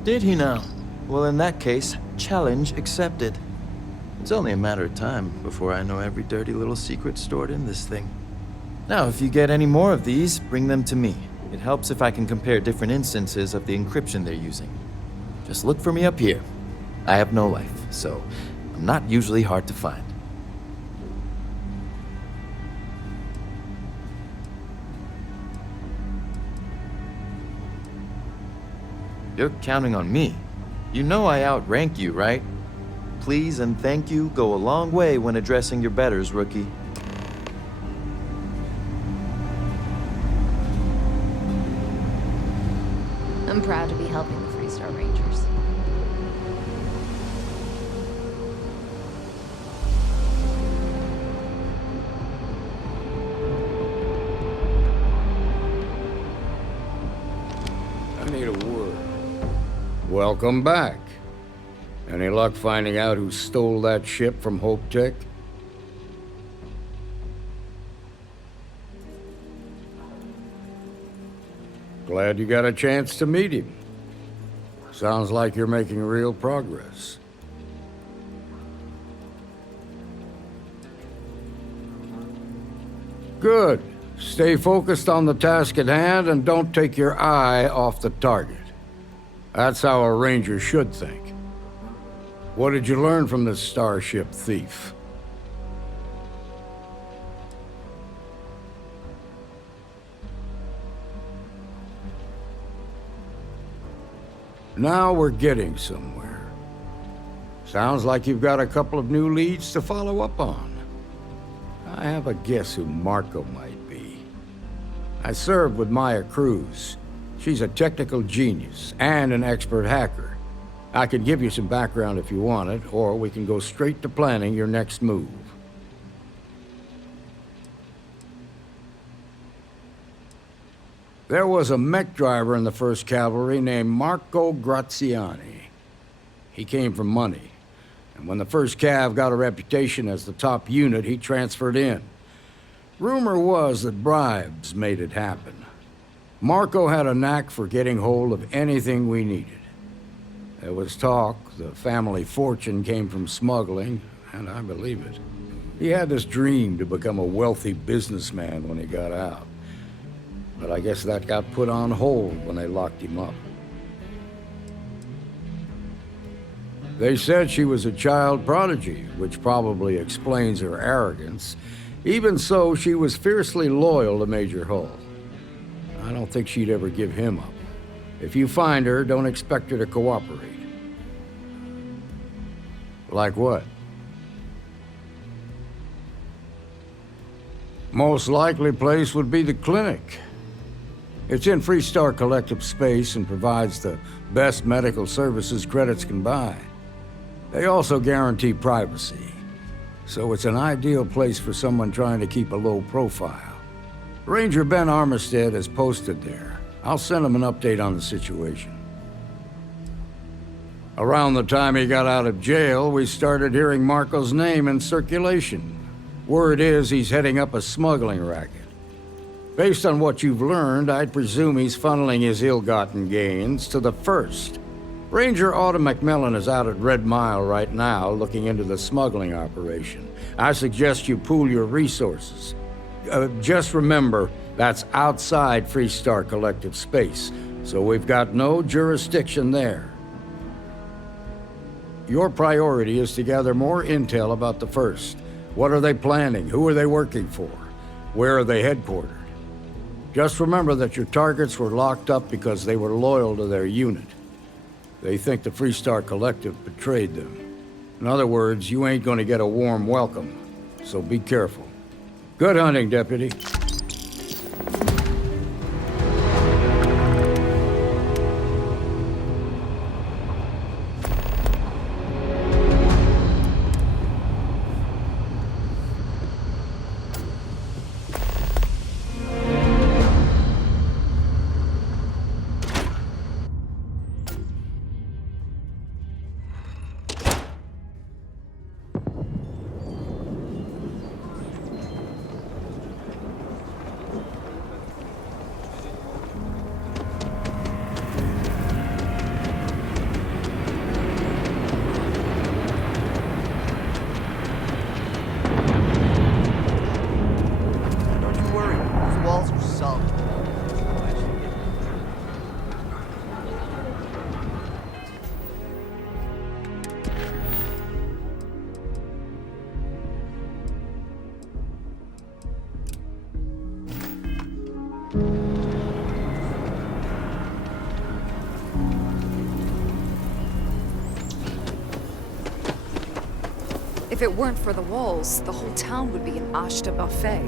Did he now? Well, in that case, challenge accepted. It's only a matter of time before I know every dirty little secret stored in this thing. Now, if you get any more of these, bring them to me. It helps if I can compare different instances of the encryption they're using. Just look for me up here. I have no life, so I'm not usually hard to find. You're counting on me. You know I outrank you, right? Please and thank you go a long way when addressing your betters, rookie. I'm proud to be helping the Freestar Rangers. I need a word. Welcome back. Any luck finding out who stole that ship from Hope Tech? Glad you got a chance to meet him. Sounds like you're making real progress. Good. Stay focused on the task at hand and don't take your eye off the target. That's how a ranger should think. What did you learn from this starship thief? Now we're getting somewhere. Sounds like you've got a couple of new leads to follow up on. I have a guess who Marco might be. I served with Maya Cruz. She's a technical genius and an expert hacker. I could give you some background if you want it, or we can go straight to planning your next move. There was a mech driver in the 1st Cavalry named Marco Graziani. He came from money, and when the 1st Cav got a reputation as the top unit, he transferred in. Rumor was that bribes made it happen. Marco had a knack for getting hold of anything we needed. There was talk the family fortune came from smuggling, and I believe it. He had this dream to become a wealthy businessman when he got out. But I guess that got put on hold when they locked him up. They said she was a child prodigy, which probably explains her arrogance. Even so, she was fiercely loyal to Major Hull. I don't think she'd ever give him up. If you find her, don't expect her to cooperate. Like what? Most likely place would be the clinic. It's in Freestar Collective space and provides the best medical services credits can buy. They also guarantee privacy, so it's an ideal place for someone trying to keep a low profile. Ranger Ben Armistead is posted there. I'll send him an update on the situation. Around the time he got out of jail, we started hearing Marco's name in circulation. Word is he's heading up a smuggling racket. Based on what you've learned, I'd presume he's funneling his ill-gotten gains to the First. Ranger Autumn McMillan is out at Red Mile right now looking into the smuggling operation. I suggest you pool your resources. Just remember, that's outside Freestar Collective space, so we've got no jurisdiction there. Your priority is to gather more intel about the First. What are they planning? Who are they working for? Where are they headquartered? Just remember that your targets were locked up because they were loyal to their unit. They think the Freestar Collective betrayed them. In other words, you ain't gonna get a warm welcome, so be careful. Good hunting, Deputy. If it weren't for the walls, the whole town would be an ashta buffet.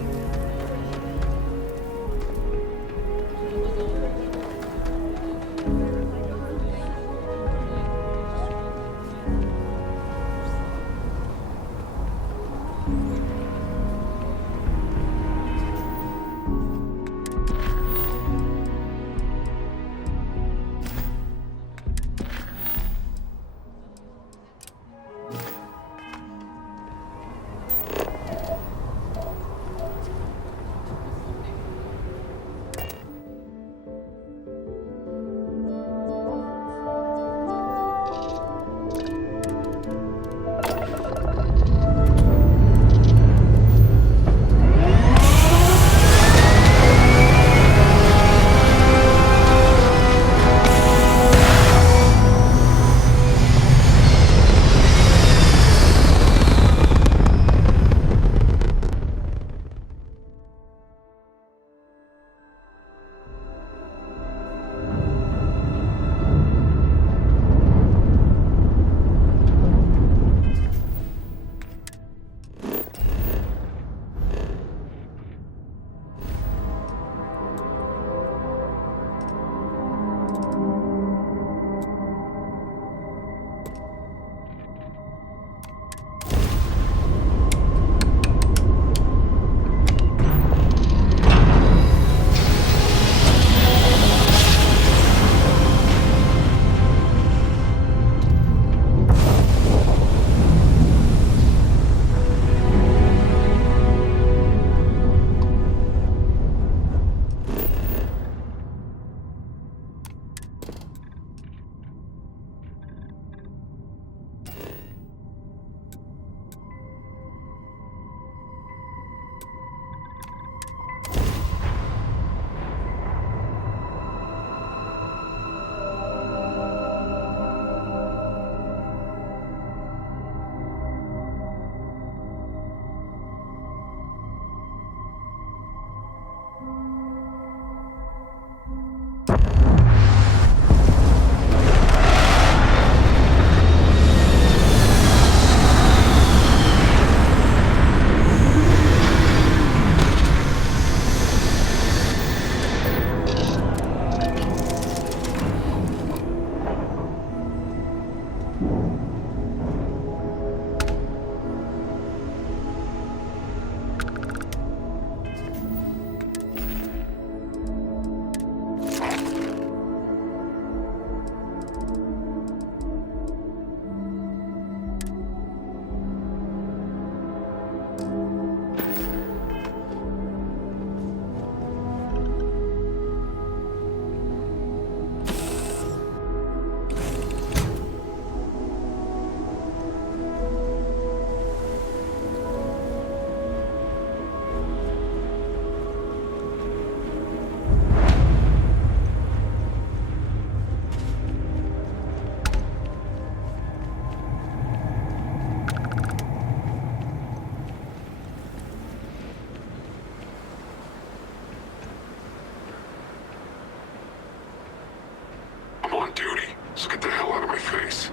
on my face.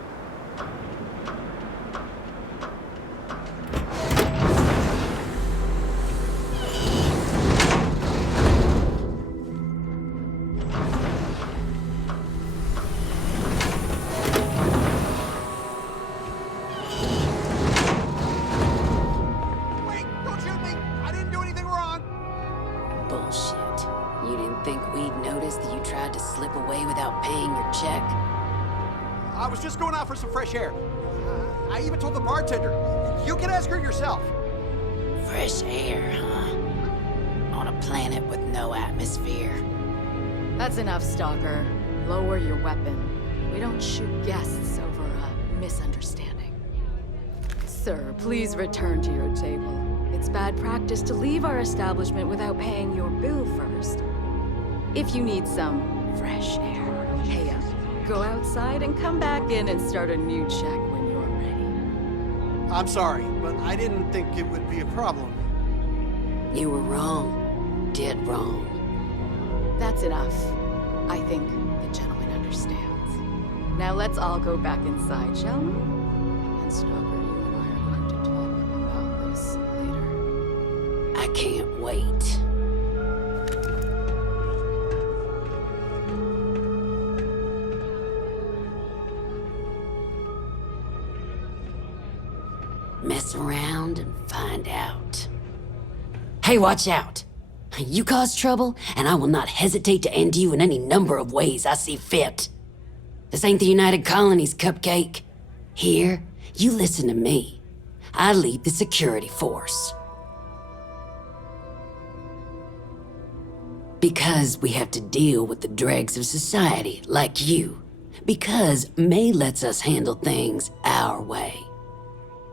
Bullshit. You didn't think we'd notice that you tried to slip away without paying your check? I was just going out for some fresh air. I even told the bartender. You can ask her yourself. Fresh air, huh? On a planet with no atmosphere. That's enough, Stalker. Lower your weapon. We don't shoot guests over a misunderstanding. Sir, please return to your table. It's bad practice to leave our establishment without paying your bill first. If you need some fresh air, pay up. Go outside and come back in and start a new check when you're ready. I'm sorry, but I didn't think it would be a problem. You were wrong. Dead wrong. That's enough. I think the gentleman understands. Now let's all go back inside, shall we? And Stalker, you and I are going to talk about this later. I can't wait. Mess around and find out. Hey, watch out! You cause trouble, and I will not hesitate to end you in any number of ways I see fit. This ain't the United Colonies, Cupcake. Here, you listen to me. I lead the security force. Because we have to deal with the dregs of society, like you. Because May lets us handle things our way.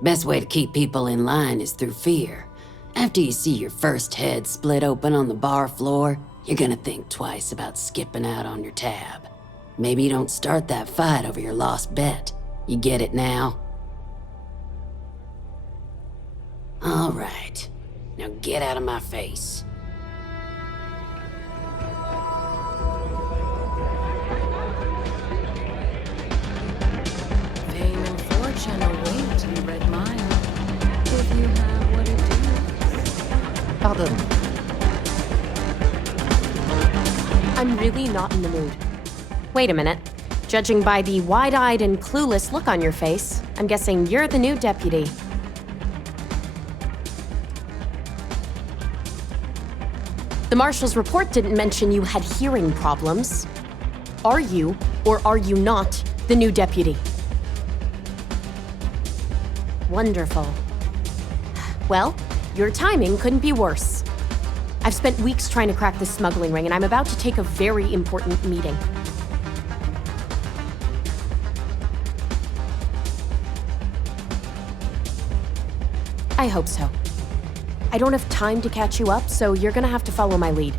Best way to keep people in line is through fear. After you see your first head split open on the bar floor, you're gonna think twice about skipping out on your tab. Maybe you don't start that fight over your lost bet. You get it now? All right. Now get out of my face. Fame and fortune await in the Red Mile. If you have what it takes. Pardon. I'm really not in the mood. Wait a minute. Judging by the wide-eyed and clueless look on your face, I'm guessing you're the new deputy. The marshal's report didn't mention you had hearing problems. Are you, or are you not, the new deputy? Wonderful. Well, your timing couldn't be worse. I've spent weeks trying to crack this smuggling ring, and I'm about to take a very important meeting. I hope so. I don't have time to catch you up, so you're gonna have to follow my lead.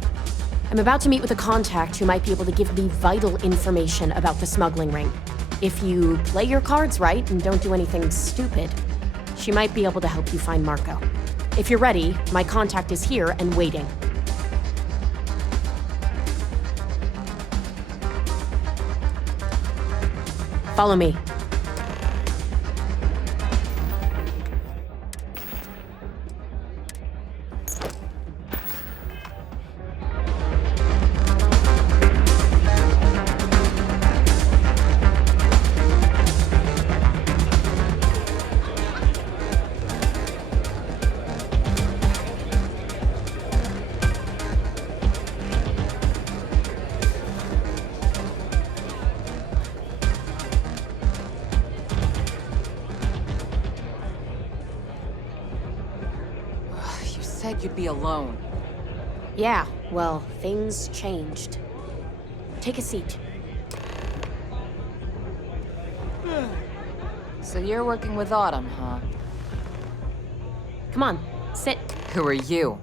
I'm about to meet with a contact who might be able to give me vital information about the smuggling ring. If you play your cards right and don't do anything stupid, she might be able to help you find Marco. If you're ready, my contact is here and waiting. Follow me. Said you'd be alone. Yeah, well, things changed. Take a seat. So you're working with Autumn, huh? Come on, sit. Who are you?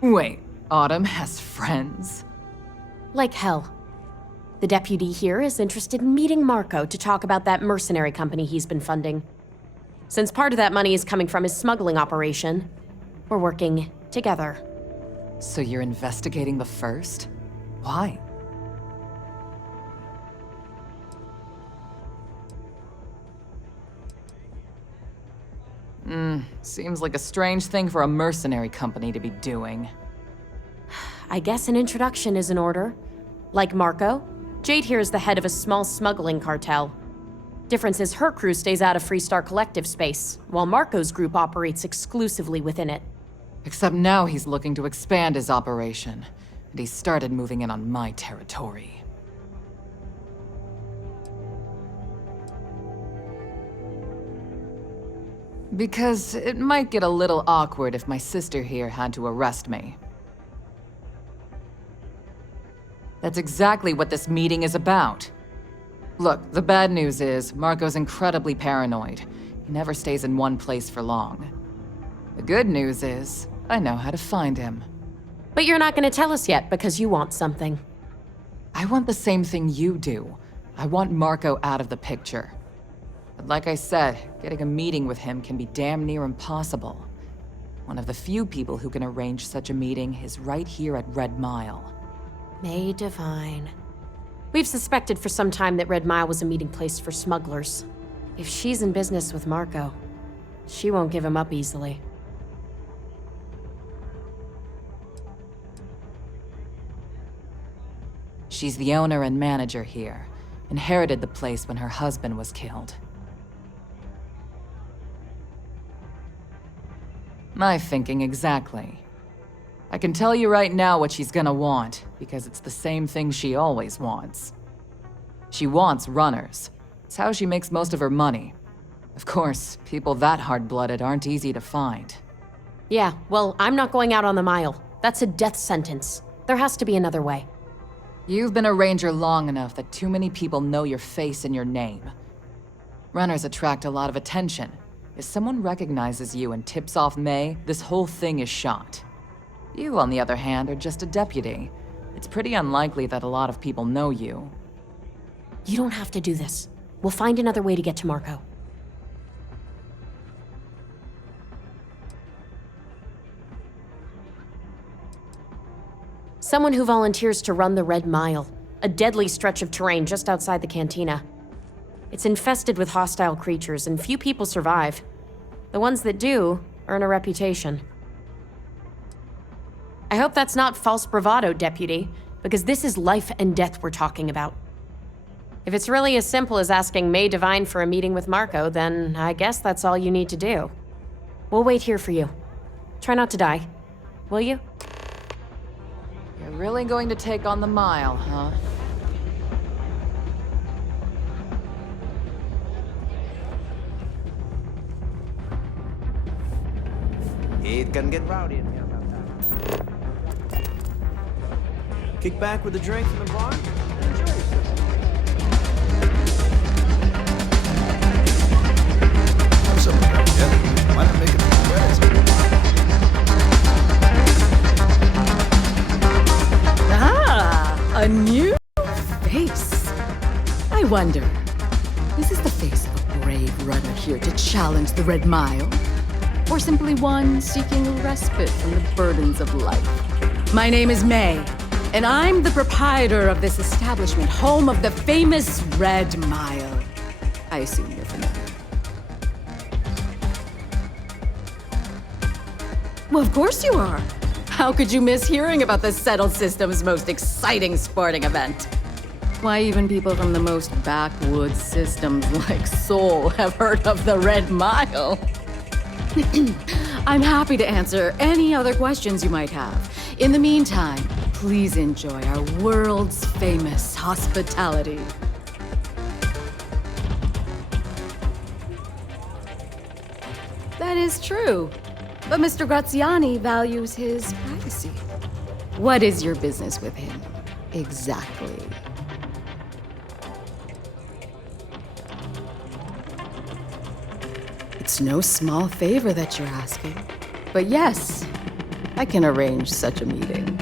Wait, Autumn has friends? Like hell. The deputy here is interested in meeting Marco to talk about that mercenary company he's been funding. Since part of that money is coming from his smuggling operation, we're working together. So you're investigating the first? Why? Seems like a strange thing for a mercenary company to be doing. I guess an introduction is in order. Like Marco, Jade here is the head of a small smuggling cartel. Difference is her crew stays out of Freestar Collective space, while Marco's group operates exclusively within it. Except now he's looking to expand his operation, and he started moving in on my territory. Because it might get a little awkward if my sister here had to arrest me. That's exactly what this meeting is about. Look, the bad news is, Marco's incredibly paranoid. He never stays in one place for long. The good news is, I know how to find him. But you're not going to tell us yet because you want something. I want the same thing you do. I want Marco out of the picture. But like I said, getting a meeting with him can be damn near impossible. One of the few people who can arrange such a meeting is right here at Red Mile. May Divine. We've suspected for some time that Red Mile was a meeting place for smugglers. If she's in business with Marco, she won't give him up easily. She's the owner and manager here. Inherited the place when her husband was killed. My thinking exactly. I can tell you right now what she's gonna want, because it's the same thing she always wants. She wants runners. It's how she makes most of her money. Of course, people that hard-blooded aren't easy to find. Yeah, well, I'm not going out on the mile. That's a death sentence. There has to be another way. You've been a ranger long enough that too many people know your face and your name. Runners attract a lot of attention. If someone recognizes you and tips off May, this whole thing is shot. You, on the other hand, are just a deputy. It's pretty unlikely that a lot of people know you. You don't have to do this. We'll find another way to get to Marco. Someone who volunteers to run the Red Mile, a deadly stretch of terrain just outside the cantina. It's infested with hostile creatures, and few people survive. The ones that do earn a reputation. I hope that's not false bravado, Deputy, because this is life and death we're talking about. If it's really as simple as asking May Divine for a meeting with Marco, then I guess that's all you need to do. We'll wait here for you. Try not to die, will you? You're really going to take on the mile, huh? It's gonna get rowdy in here about that. Kick back with a drink in the bar and enjoy yourself. What's up with that? Yeah, why not make it A new face. I wonder, is this the face of a brave runner here to challenge the Red Mile? Or simply one seeking a respite from the burdens of life? My name is May, and I'm the proprietor of this establishment, home of the famous Red Mile. I assume you're familiar. Well, of course you are. How could you miss hearing about the Settled System's most exciting sporting event? Why, even people from the most backwoods systems like Seoul have heard of the Red Mile. I'm happy to answer any other questions you might have. In the meantime, please enjoy our world's famous hospitality. That is true. But Mr. Graziani values his privacy. What is your business with him, exactly? It's no small favor that you're asking. But yes, I can arrange such a meeting.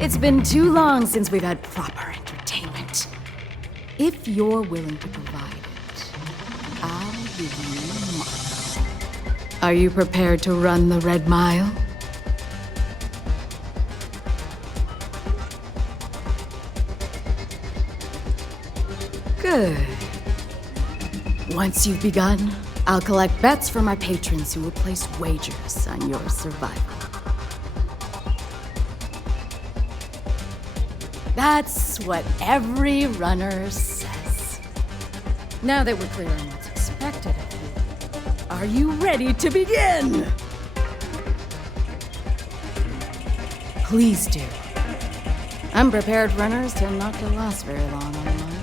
It's been too long since we've had proper entertainment. If you're willing to provide it, I'll give you Marco. Are you prepared to run the Red Mile? Good. Once you've begun, I'll collect bets from my patrons who will place wagers on your survival. That's what every runner says. Now that we're clear on what's expected of you, are you ready to begin? Please do. Unprepared runners tend not to last very long on the line.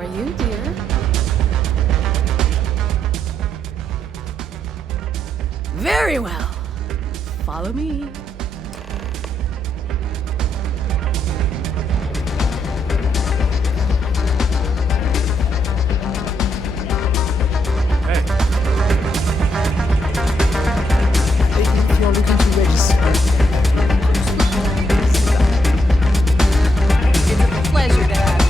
are you, dear? Very well. Follow me. If you're looking to register, it's a pleasure to have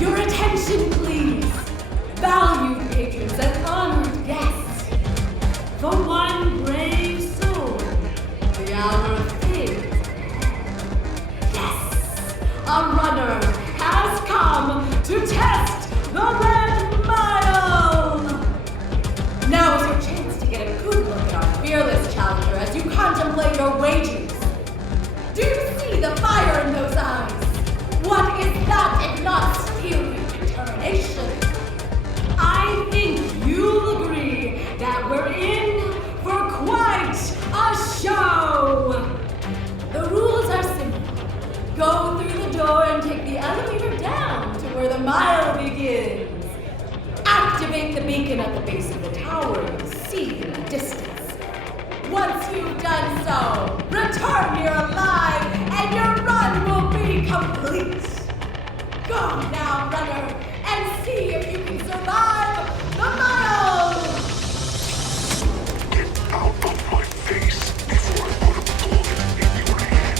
you. Your attention, please. Valued patrons and honored guests. For one brave soul, the hour of fate. Yes, a runner has come to test the Red Mile! Now is your chance to get a good look at our fearless challenger as you contemplate your wagers. Do you see the fire in those eyes? What is that if not steely determination? I think you'll agree that we're in for quite a show! The rules are simple. Go through the door and take the elevator down to where the mile begins. Activate the beacon at the base of the tower you see in the distance. Once you've done so, return here alive and your run will be complete. Go now, runner, and see if you can survive the mile! Get out of my face before I put a bullet in your head.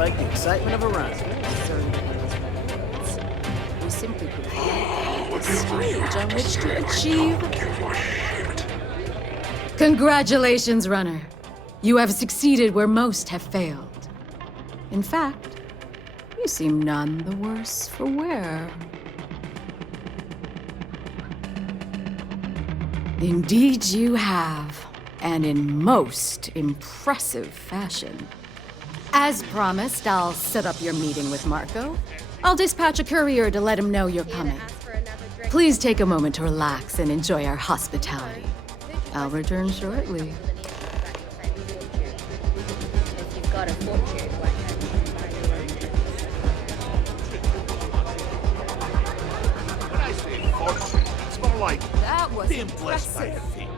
like the excitement of a run. We simply provide a stage on which to achieve. Congratulations, runner. You have succeeded where most have failed. In fact, you seem none the worse for wear. Indeed you have, and in most impressive fashion. As promised, I'll set up your meeting with Marco. I'll dispatch a courier to let him know you're coming. Please take a moment to relax and enjoy our hospitality. I'll return shortly. If you've got a fortune, why can't you buy your own? When I say fortune, it's more like That was being blessed by impressive. fate.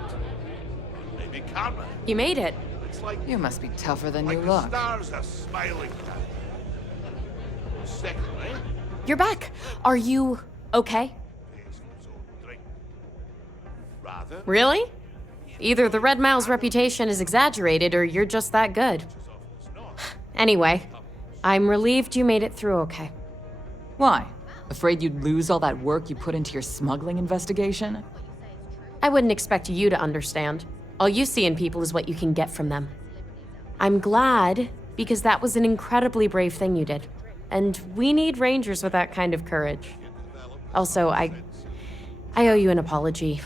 Maybe karma. You made it. It's like You must be tougher than like you the look. stars are smiling down. Secondly, You're back. Are you okay? rather Really? Either the Red Mile's reputation is exaggerated or you're just that good. Anyway, I'm relieved you made it through okay. Why? Afraid you'd lose all that work you put into your smuggling investigation? I wouldn't expect you to understand. All you see in people is what you can get from them. I'm glad, because that was an incredibly brave thing you did. And we need rangers with that kind of courage. Also, I owe you an apology.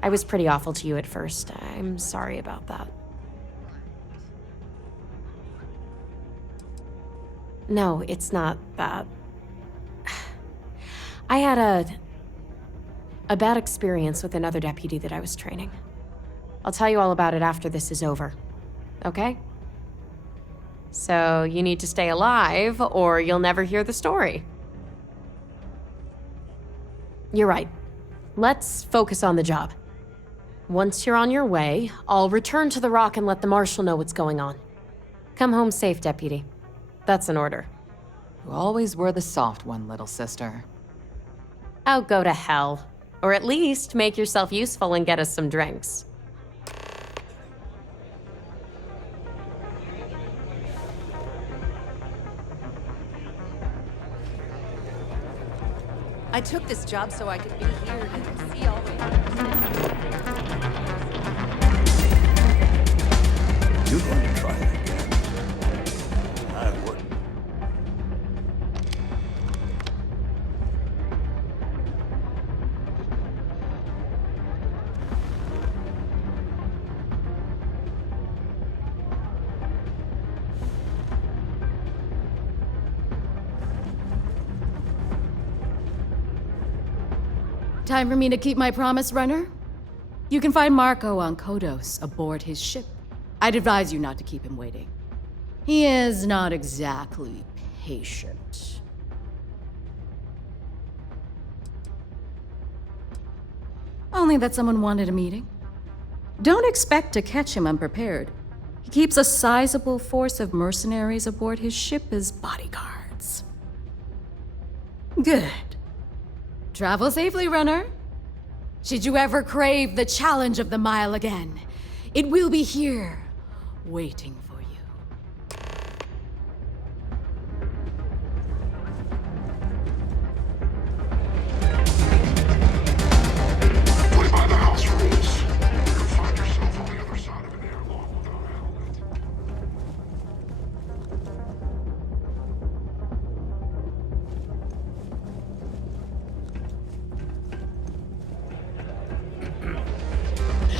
I was pretty awful to you at first. I'm sorry about that. No, it's not that. I had a bad experience with another deputy that I was training. I'll tell you all about it after this is over. Okay? So you need to stay alive, or you'll never hear the story. You're right. Let's focus on the job. Once you're on your way, I'll return to the Rock and let the Marshal know what's going on. Come home safe, Deputy. That's an order. You always were the soft one, little sister. Oh, go to hell. Or at least make yourself useful and get us some drinks. I took this job so I could be here to see all the... You're going to try it again. I wouldn't. Time for me to keep my promise, runner? You can find Marco on Kodos aboard his ship. I'd advise you not to keep him waiting. He is not exactly patient. Only that someone wanted a meeting. Don't expect to catch him unprepared. He keeps a sizable force of mercenaries aboard his ship as bodyguards. Good. Travel safely, runner. Should you ever crave the challenge of the mile again, it will be here, waiting for you. play by the house rules. You'll find yourself on the other side of an airlock without a helmet.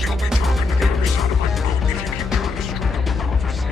You'll be talking to the other side of my boat if you keep trying to string up a conversation.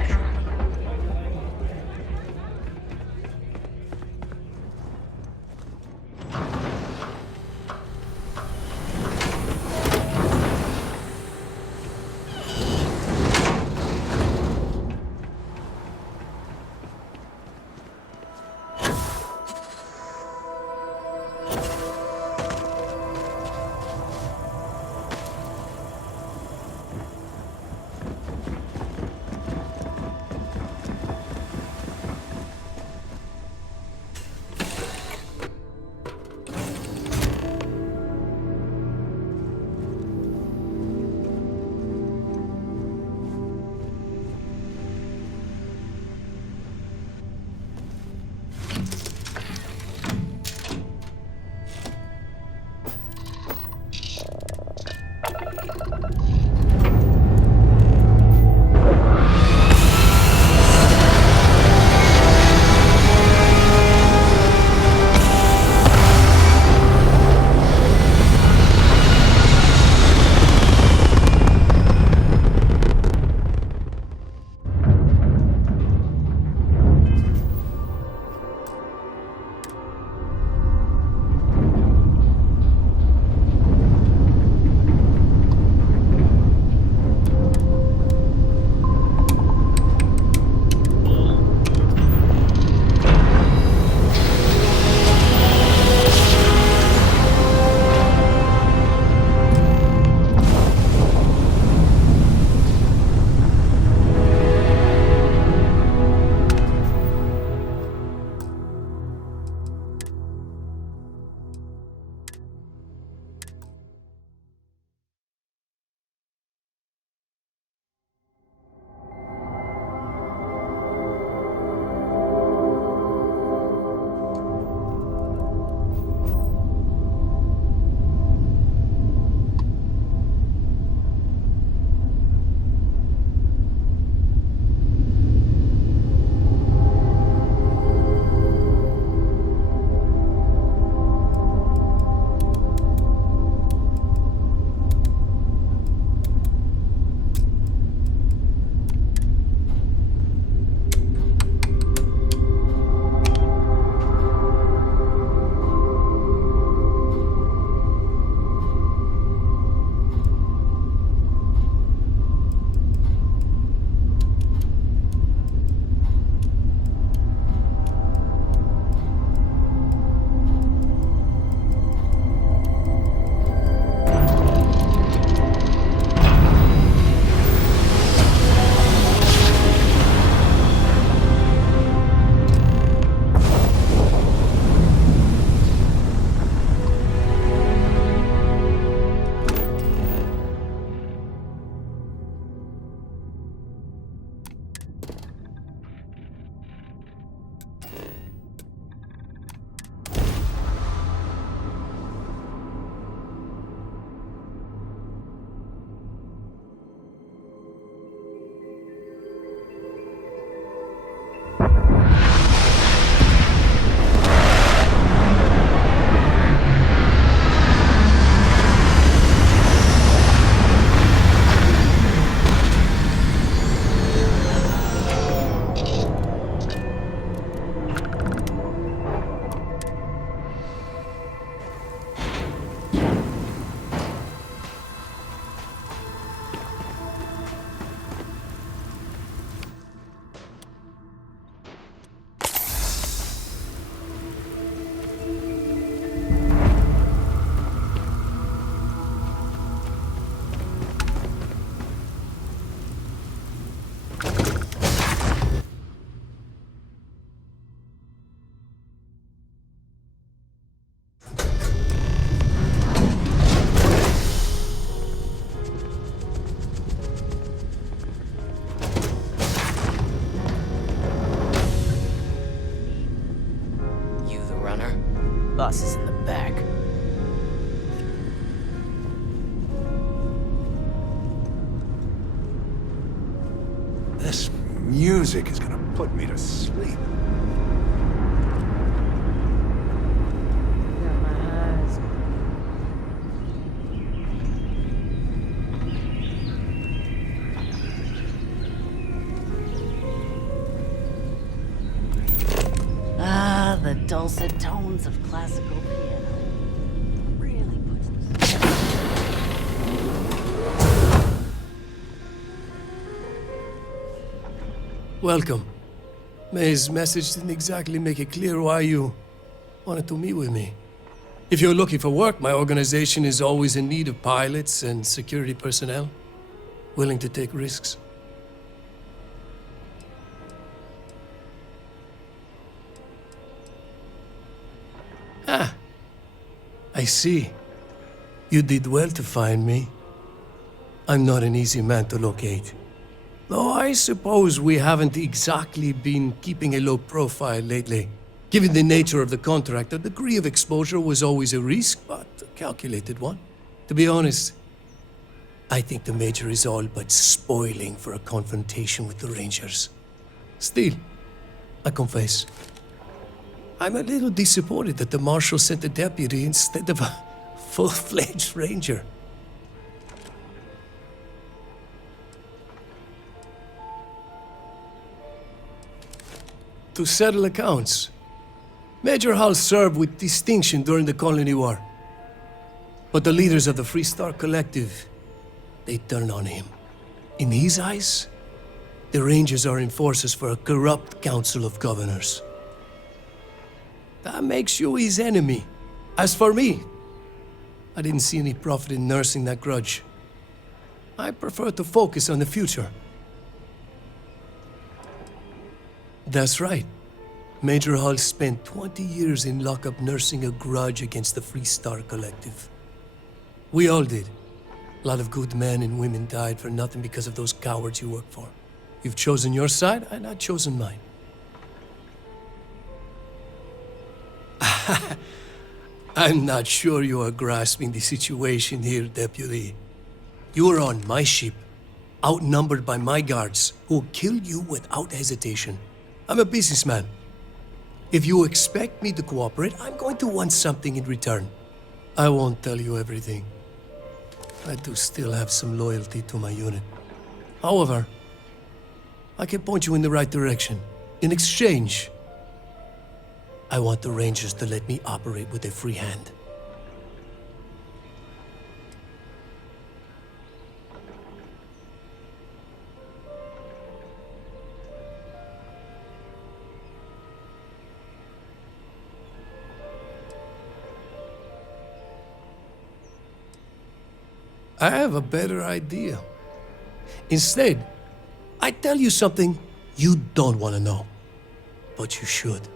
Boss is in the back. This music is gonna put me to sleep. Ah, the dulcet tones of classical piano. Really puts this. Welcome. May's message didn't exactly make it clear why you wanted to meet with me. If you're looking for work, my organization is always in need of pilots and security personnel, willing to take risks. Ah, I see. You did well to find me. I'm not an easy man to locate. Though I suppose we haven't exactly been keeping a low profile lately. Given the nature of the contract, a degree of exposure was always a risk, but a calculated one. To be honest, I think the Major is all but spoiling for a confrontation with the Rangers. Still, I confess, I'm a little disappointed that the Marshal sent a deputy instead of a full-fledged Ranger. To settle accounts, Major Hall served with distinction during the Colony War. But the leaders of the Free Star Collective, they turned on him. In his eyes, the Rangers are enforcers for a corrupt Council of Governors. That makes you his enemy. As for me, I didn't see any profit in nursing that grudge. I prefer to focus on the future. That's right. Major Hall spent 20 years in lockup nursing a grudge against the Free Star Collective. We all did. A lot of good men and women died for nothing because of those cowards you work for. You've chosen your side, and I've chosen mine. I'm not sure you are grasping the situation here, Deputy. You are on my ship, outnumbered by my guards, who will kill you without hesitation. I'm a businessman. If you expect me to cooperate, I'm going to want something in return. I won't tell you everything. I do still have some loyalty to my unit. However, I can point you in the right direction. In exchange, I want the Rangers to let me operate with a free hand. I have a better idea. Instead, I tell you something you don't want to know, but you should.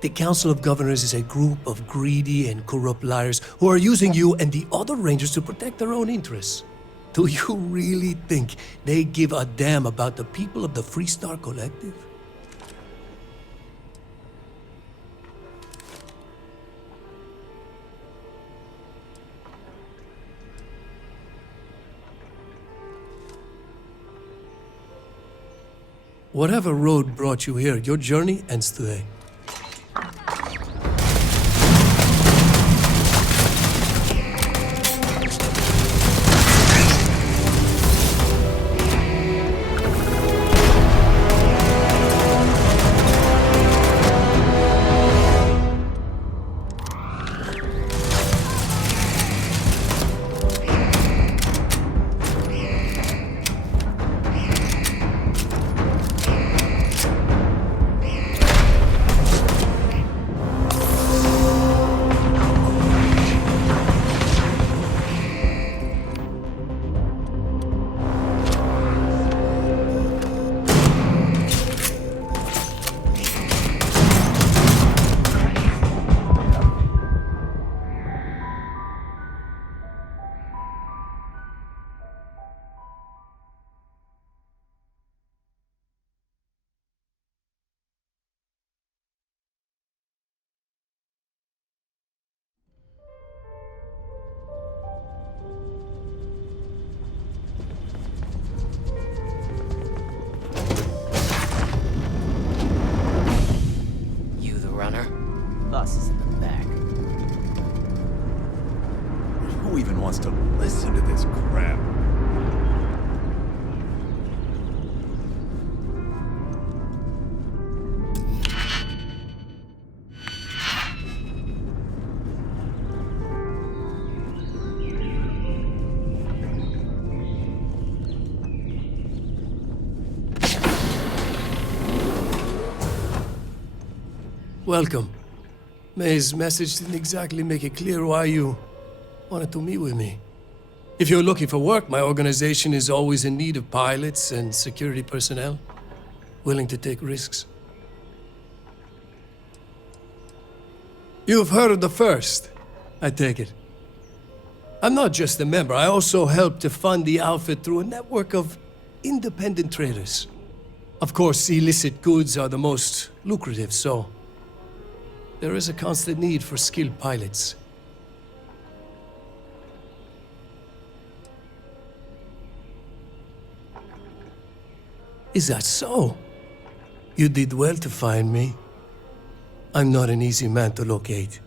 The Council of Governors is a group of greedy and corrupt liars who are using you and the other Rangers to protect their own interests. Do you really think they give a damn about the people of the Free Star Collective? Whatever road brought you here, your journey ends today. wants to listen to this crap. Welcome. May's message didn't exactly make it clear why you wanted to meet with me. If you're looking for work, my organization is always in need of pilots and security personnel, willing to take risks. You've heard of the First, I take it. I'm not just a member, I also help to fund the outfit through a network of independent traders. Of course, illicit goods are the most lucrative, so there is a constant need for skilled pilots. Is that so? You did well to find me. I'm not an easy man to locate.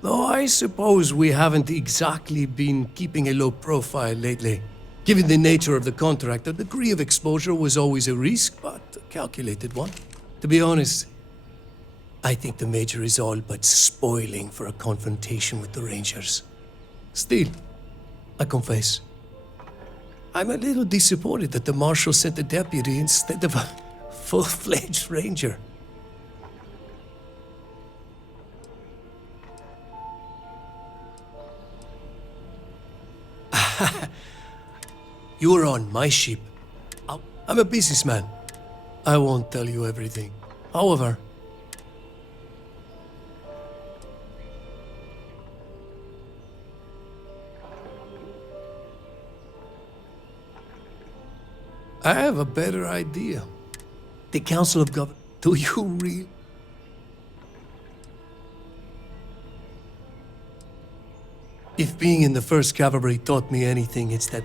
Though I suppose we haven't exactly been keeping a low profile lately. Given the nature of the contract, a degree of exposure was always a risk, but a calculated one. To be honest, I think the Major is all but spoiling for a confrontation with the Rangers. Still, I confess, I'm a little disappointed that the Marshal sent a deputy instead of a full-fledged Ranger. You're on my ship. I'm a businessman. I won't tell you everything. However, I have a better idea. The Council of Governors. Do you really? If being in the 1st Cavalry taught me anything, it's that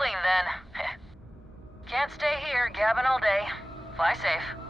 clean then. Can't stay here gabbing all day. Fly safe.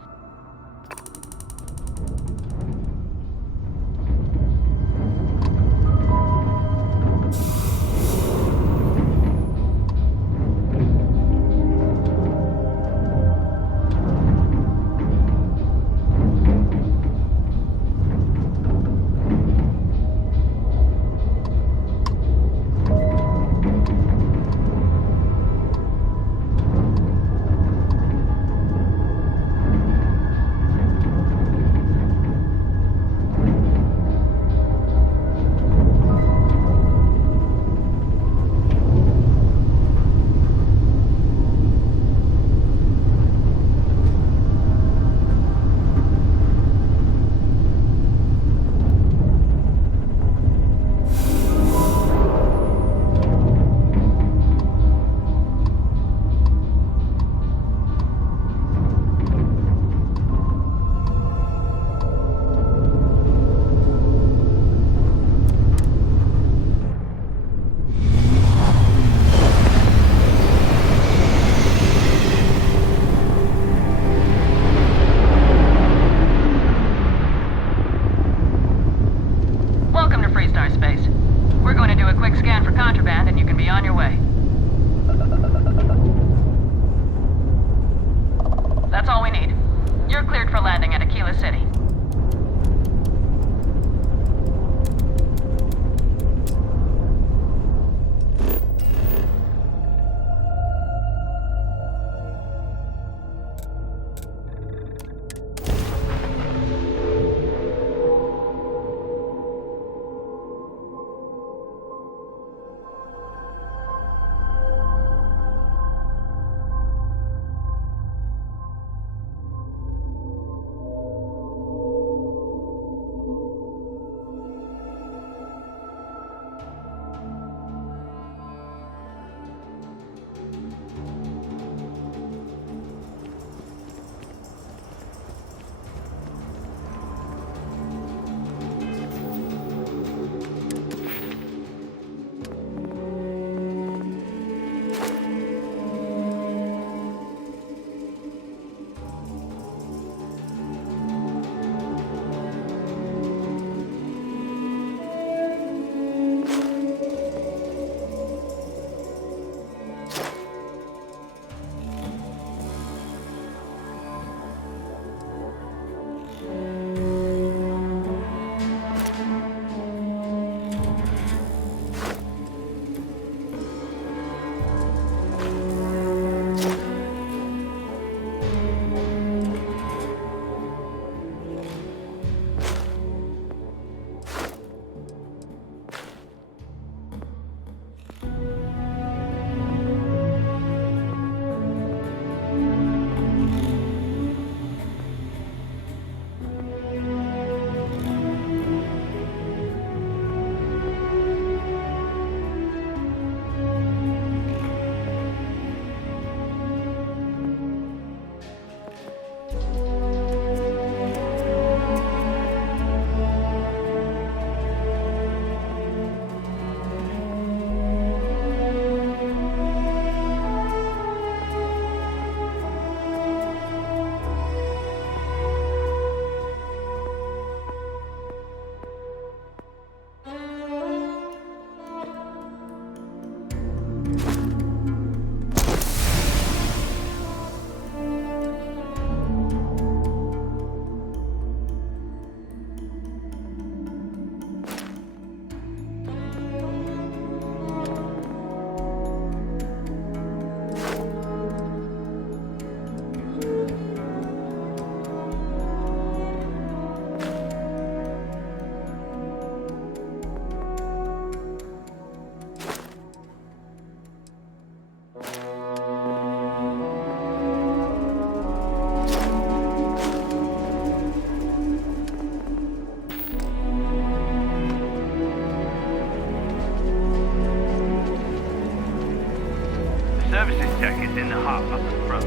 Services tech is in the hub up at the front.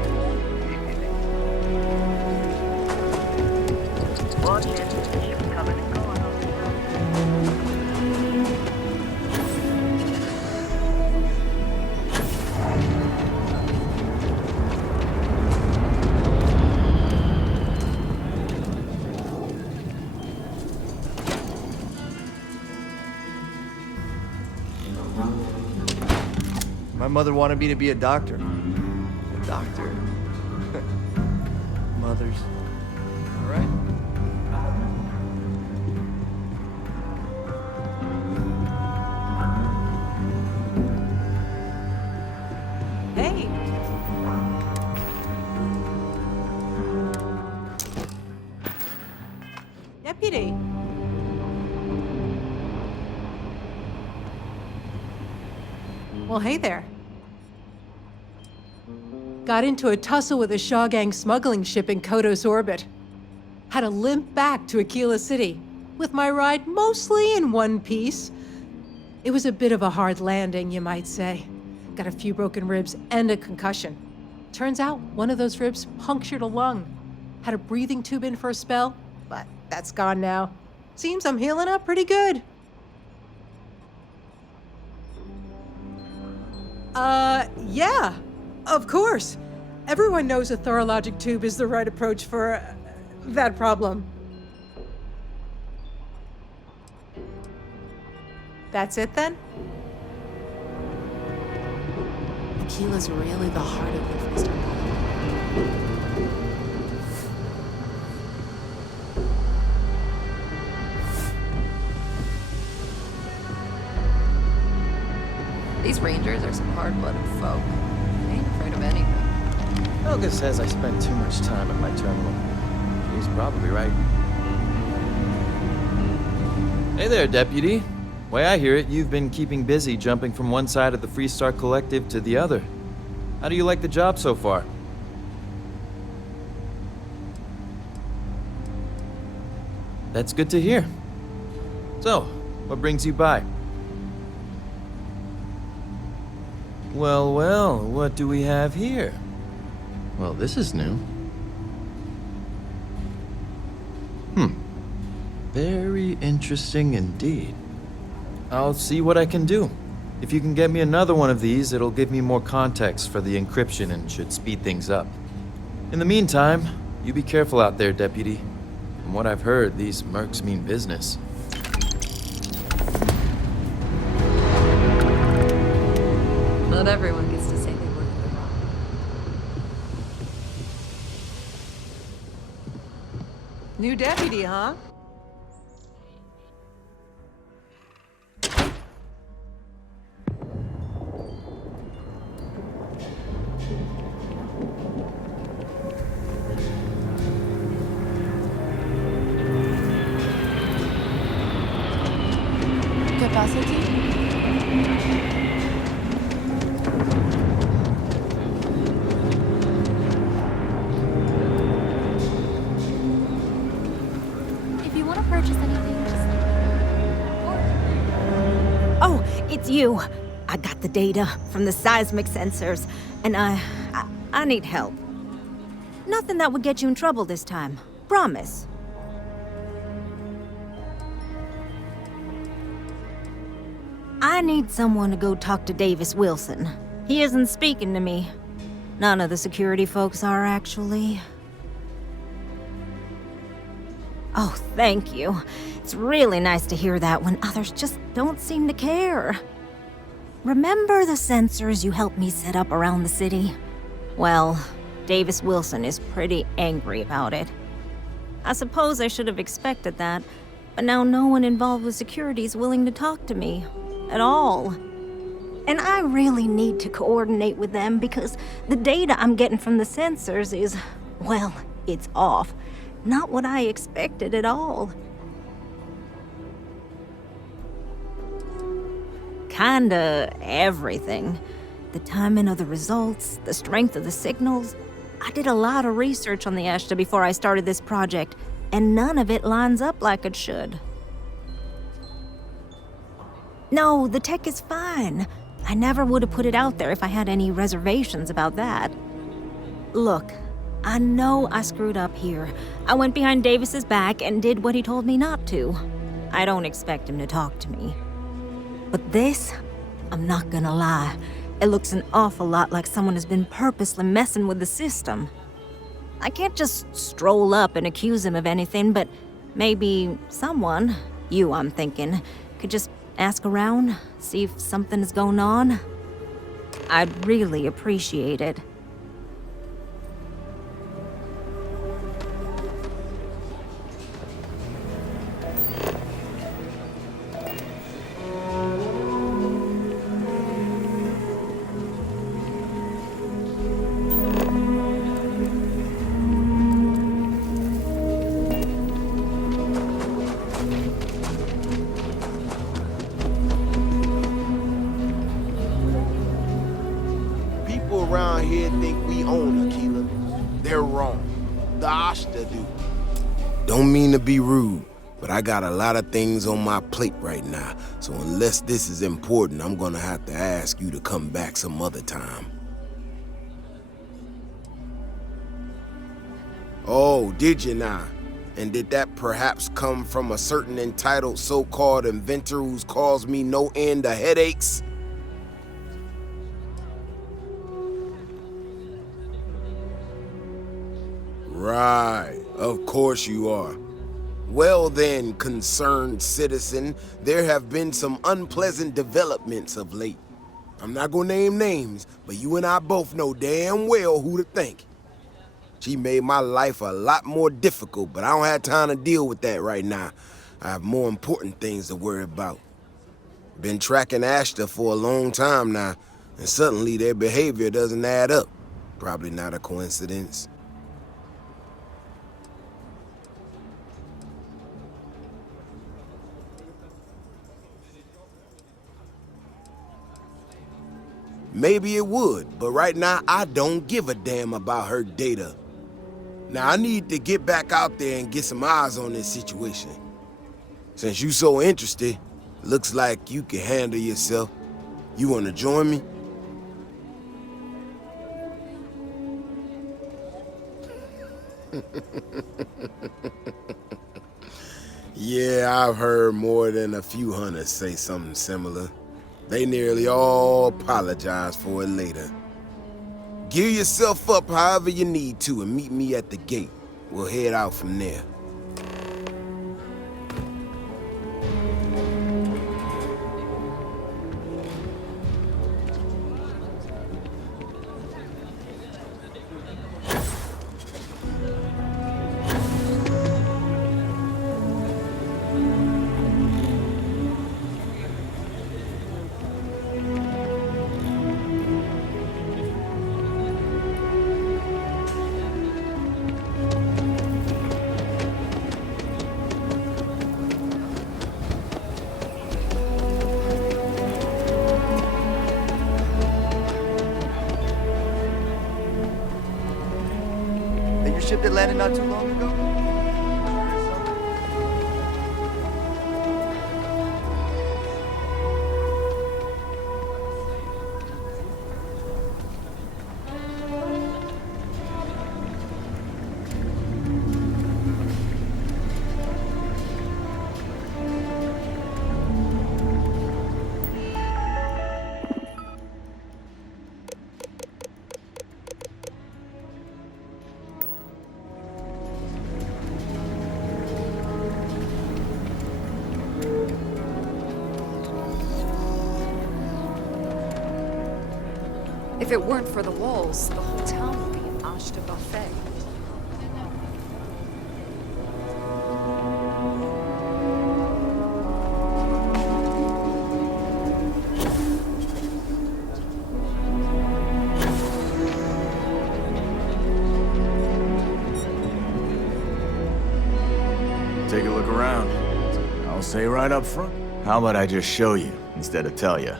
Watch it. Ship's coming and going on the road. My mother wanted me to be a doctor. A doctor? Mothers. All right. Hey. Deputy. Well, hey there. Got into a tussle with a Shaw Gang smuggling ship in Kodos orbit. Had to limp back to Aquila City, with my ride mostly in one piece. It was a bit of a hard landing, you might say. Got a few broken ribs and a concussion. Turns out one of those ribs punctured a lung. Had a breathing tube in for a spell, but that's gone now. Seems I'm healing up pretty good. Yeah, of course. Everyone knows a thorologic tube is the right approach for that problem. That's it then? Aquila's really the heart of the freestyle. These rangers are some hard-blooded folk. They ain't afraid of anything. Helga says I spend too much time at my terminal. She's probably right. Hey there, Deputy. Way I hear it, you've been keeping busy jumping from one side of the Freestar Collective to the other. How do you like the job so far? That's good to hear. So, what brings you by? Well, well, what do we have here? Well, this is new. Very interesting indeed. I'll see what I can do. If you can get me another one of these, it'll give me more context for the encryption and should speed things up. In the meantime, you be careful out there, Deputy. From what I've heard, these mercs mean business. Not everyone gets to say they work for the wrong. New deputy, huh? Capacity? If you want to purchase anything, just let me know. Oh, it's you. I got the data from the seismic sensors, and I need help. Nothing that would get you in trouble this time. Promise. I need someone to go talk to Davis Wilson. He isn't speaking to me. None of the security folks are, actually. Oh, thank you. It's really nice to hear that when others just don't seem to care. Remember the sensors you helped me set up around the city? Well, Davis Wilson is pretty angry about it. I suppose I should have expected that, but now no one involved with security is willing to talk to me. At all. And I really need to coordinate with them because the data I'm getting from the sensors is, well, it's off. Not what I expected at all. Kinda everything. The timing of the results, the strength of the signals. I did a lot of research on the Ashta before I started this project, and none of it lines up like it should. No, the tech is fine. I never would have put it out there if I had any reservations about that. Look, I know I screwed up here. I went behind Davis's back and did what he told me not to. I don't expect him to talk to me. But this, I'm not gonna lie, it looks an awful lot like someone has been purposely messing with the system. I can't just stroll up and accuse him of anything, but maybe someone, you I'm thinking, could just ask around, see if something is going on. I'd really appreciate it. People around here think we own Aquila. They're wrong. The Ashta do. Don't mean to be rude, but I got a lot of things on my plate right now, so unless this is important, I'm gonna have to ask you to come back some other time. Oh, did you now? And did that perhaps come from a certain entitled so-called inventor who's caused me no end of headaches? Right, of course you are. Well then, concerned citizen, there have been some unpleasant developments of late. I'm not gonna name names, but you and I both know damn well who to thank. She made my life a lot more difficult, but I don't have time to deal with that right now. I have more important things to worry about. Been tracking Ashta for a long time now, and suddenly their behavior doesn't add up. Probably not a coincidence. Maybe it would, but right now I don't give a damn about her data. Now I need to get back out there and get some eyes on this situation. Since you so interested, looks like you can handle yourself. You wanna join me? Yeah, I've heard more than a few hunters say something similar. They nearly all apologize for it later. Gear yourself up however you need to and meet me at the gate. We'll head out from there. Your ship that landed not too long ago? If it weren't for the walls, the whole town would be an Ashta buffet. Take a look around. I'll say right up front. How about I just show you instead of tell you?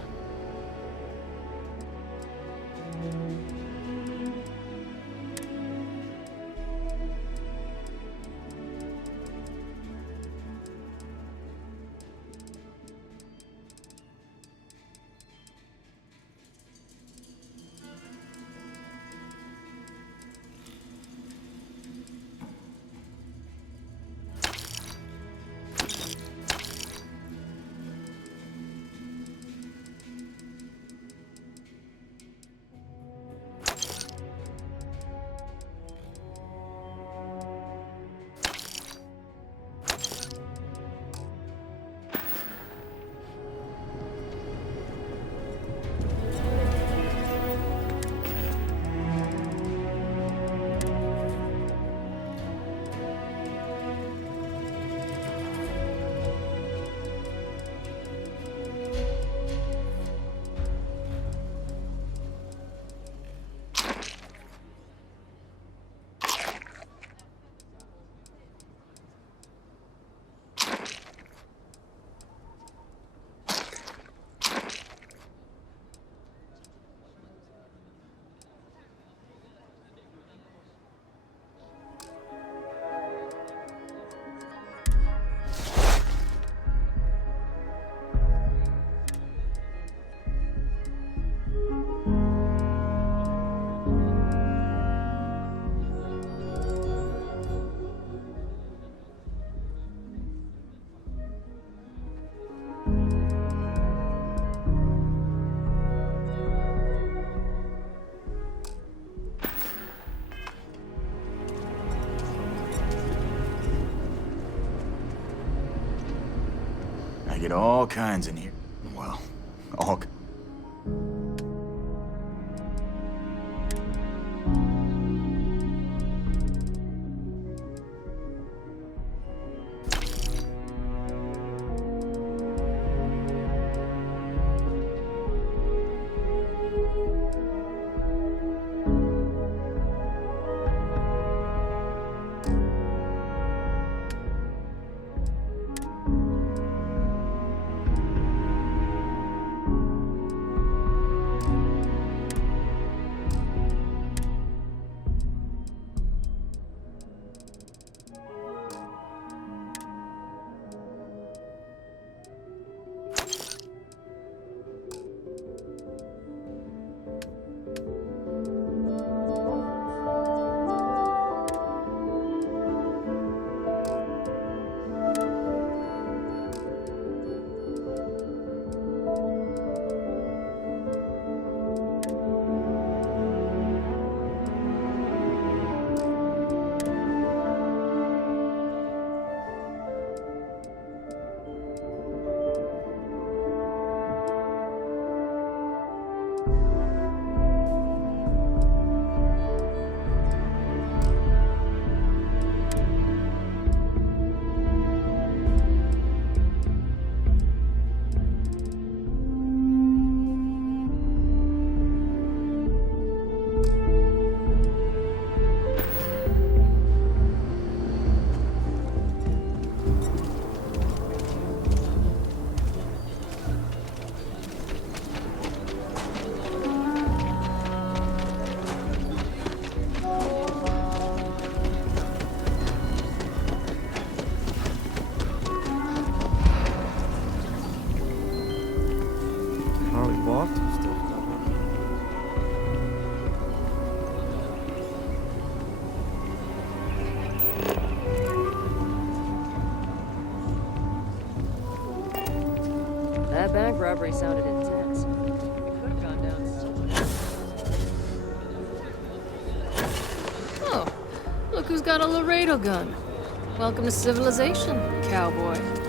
I get all kinds in here. Well, all. That bank robbery sounded intense. It could have gone down so much. Oh, look who's got a Laredo gun. Welcome to civilization, cowboy.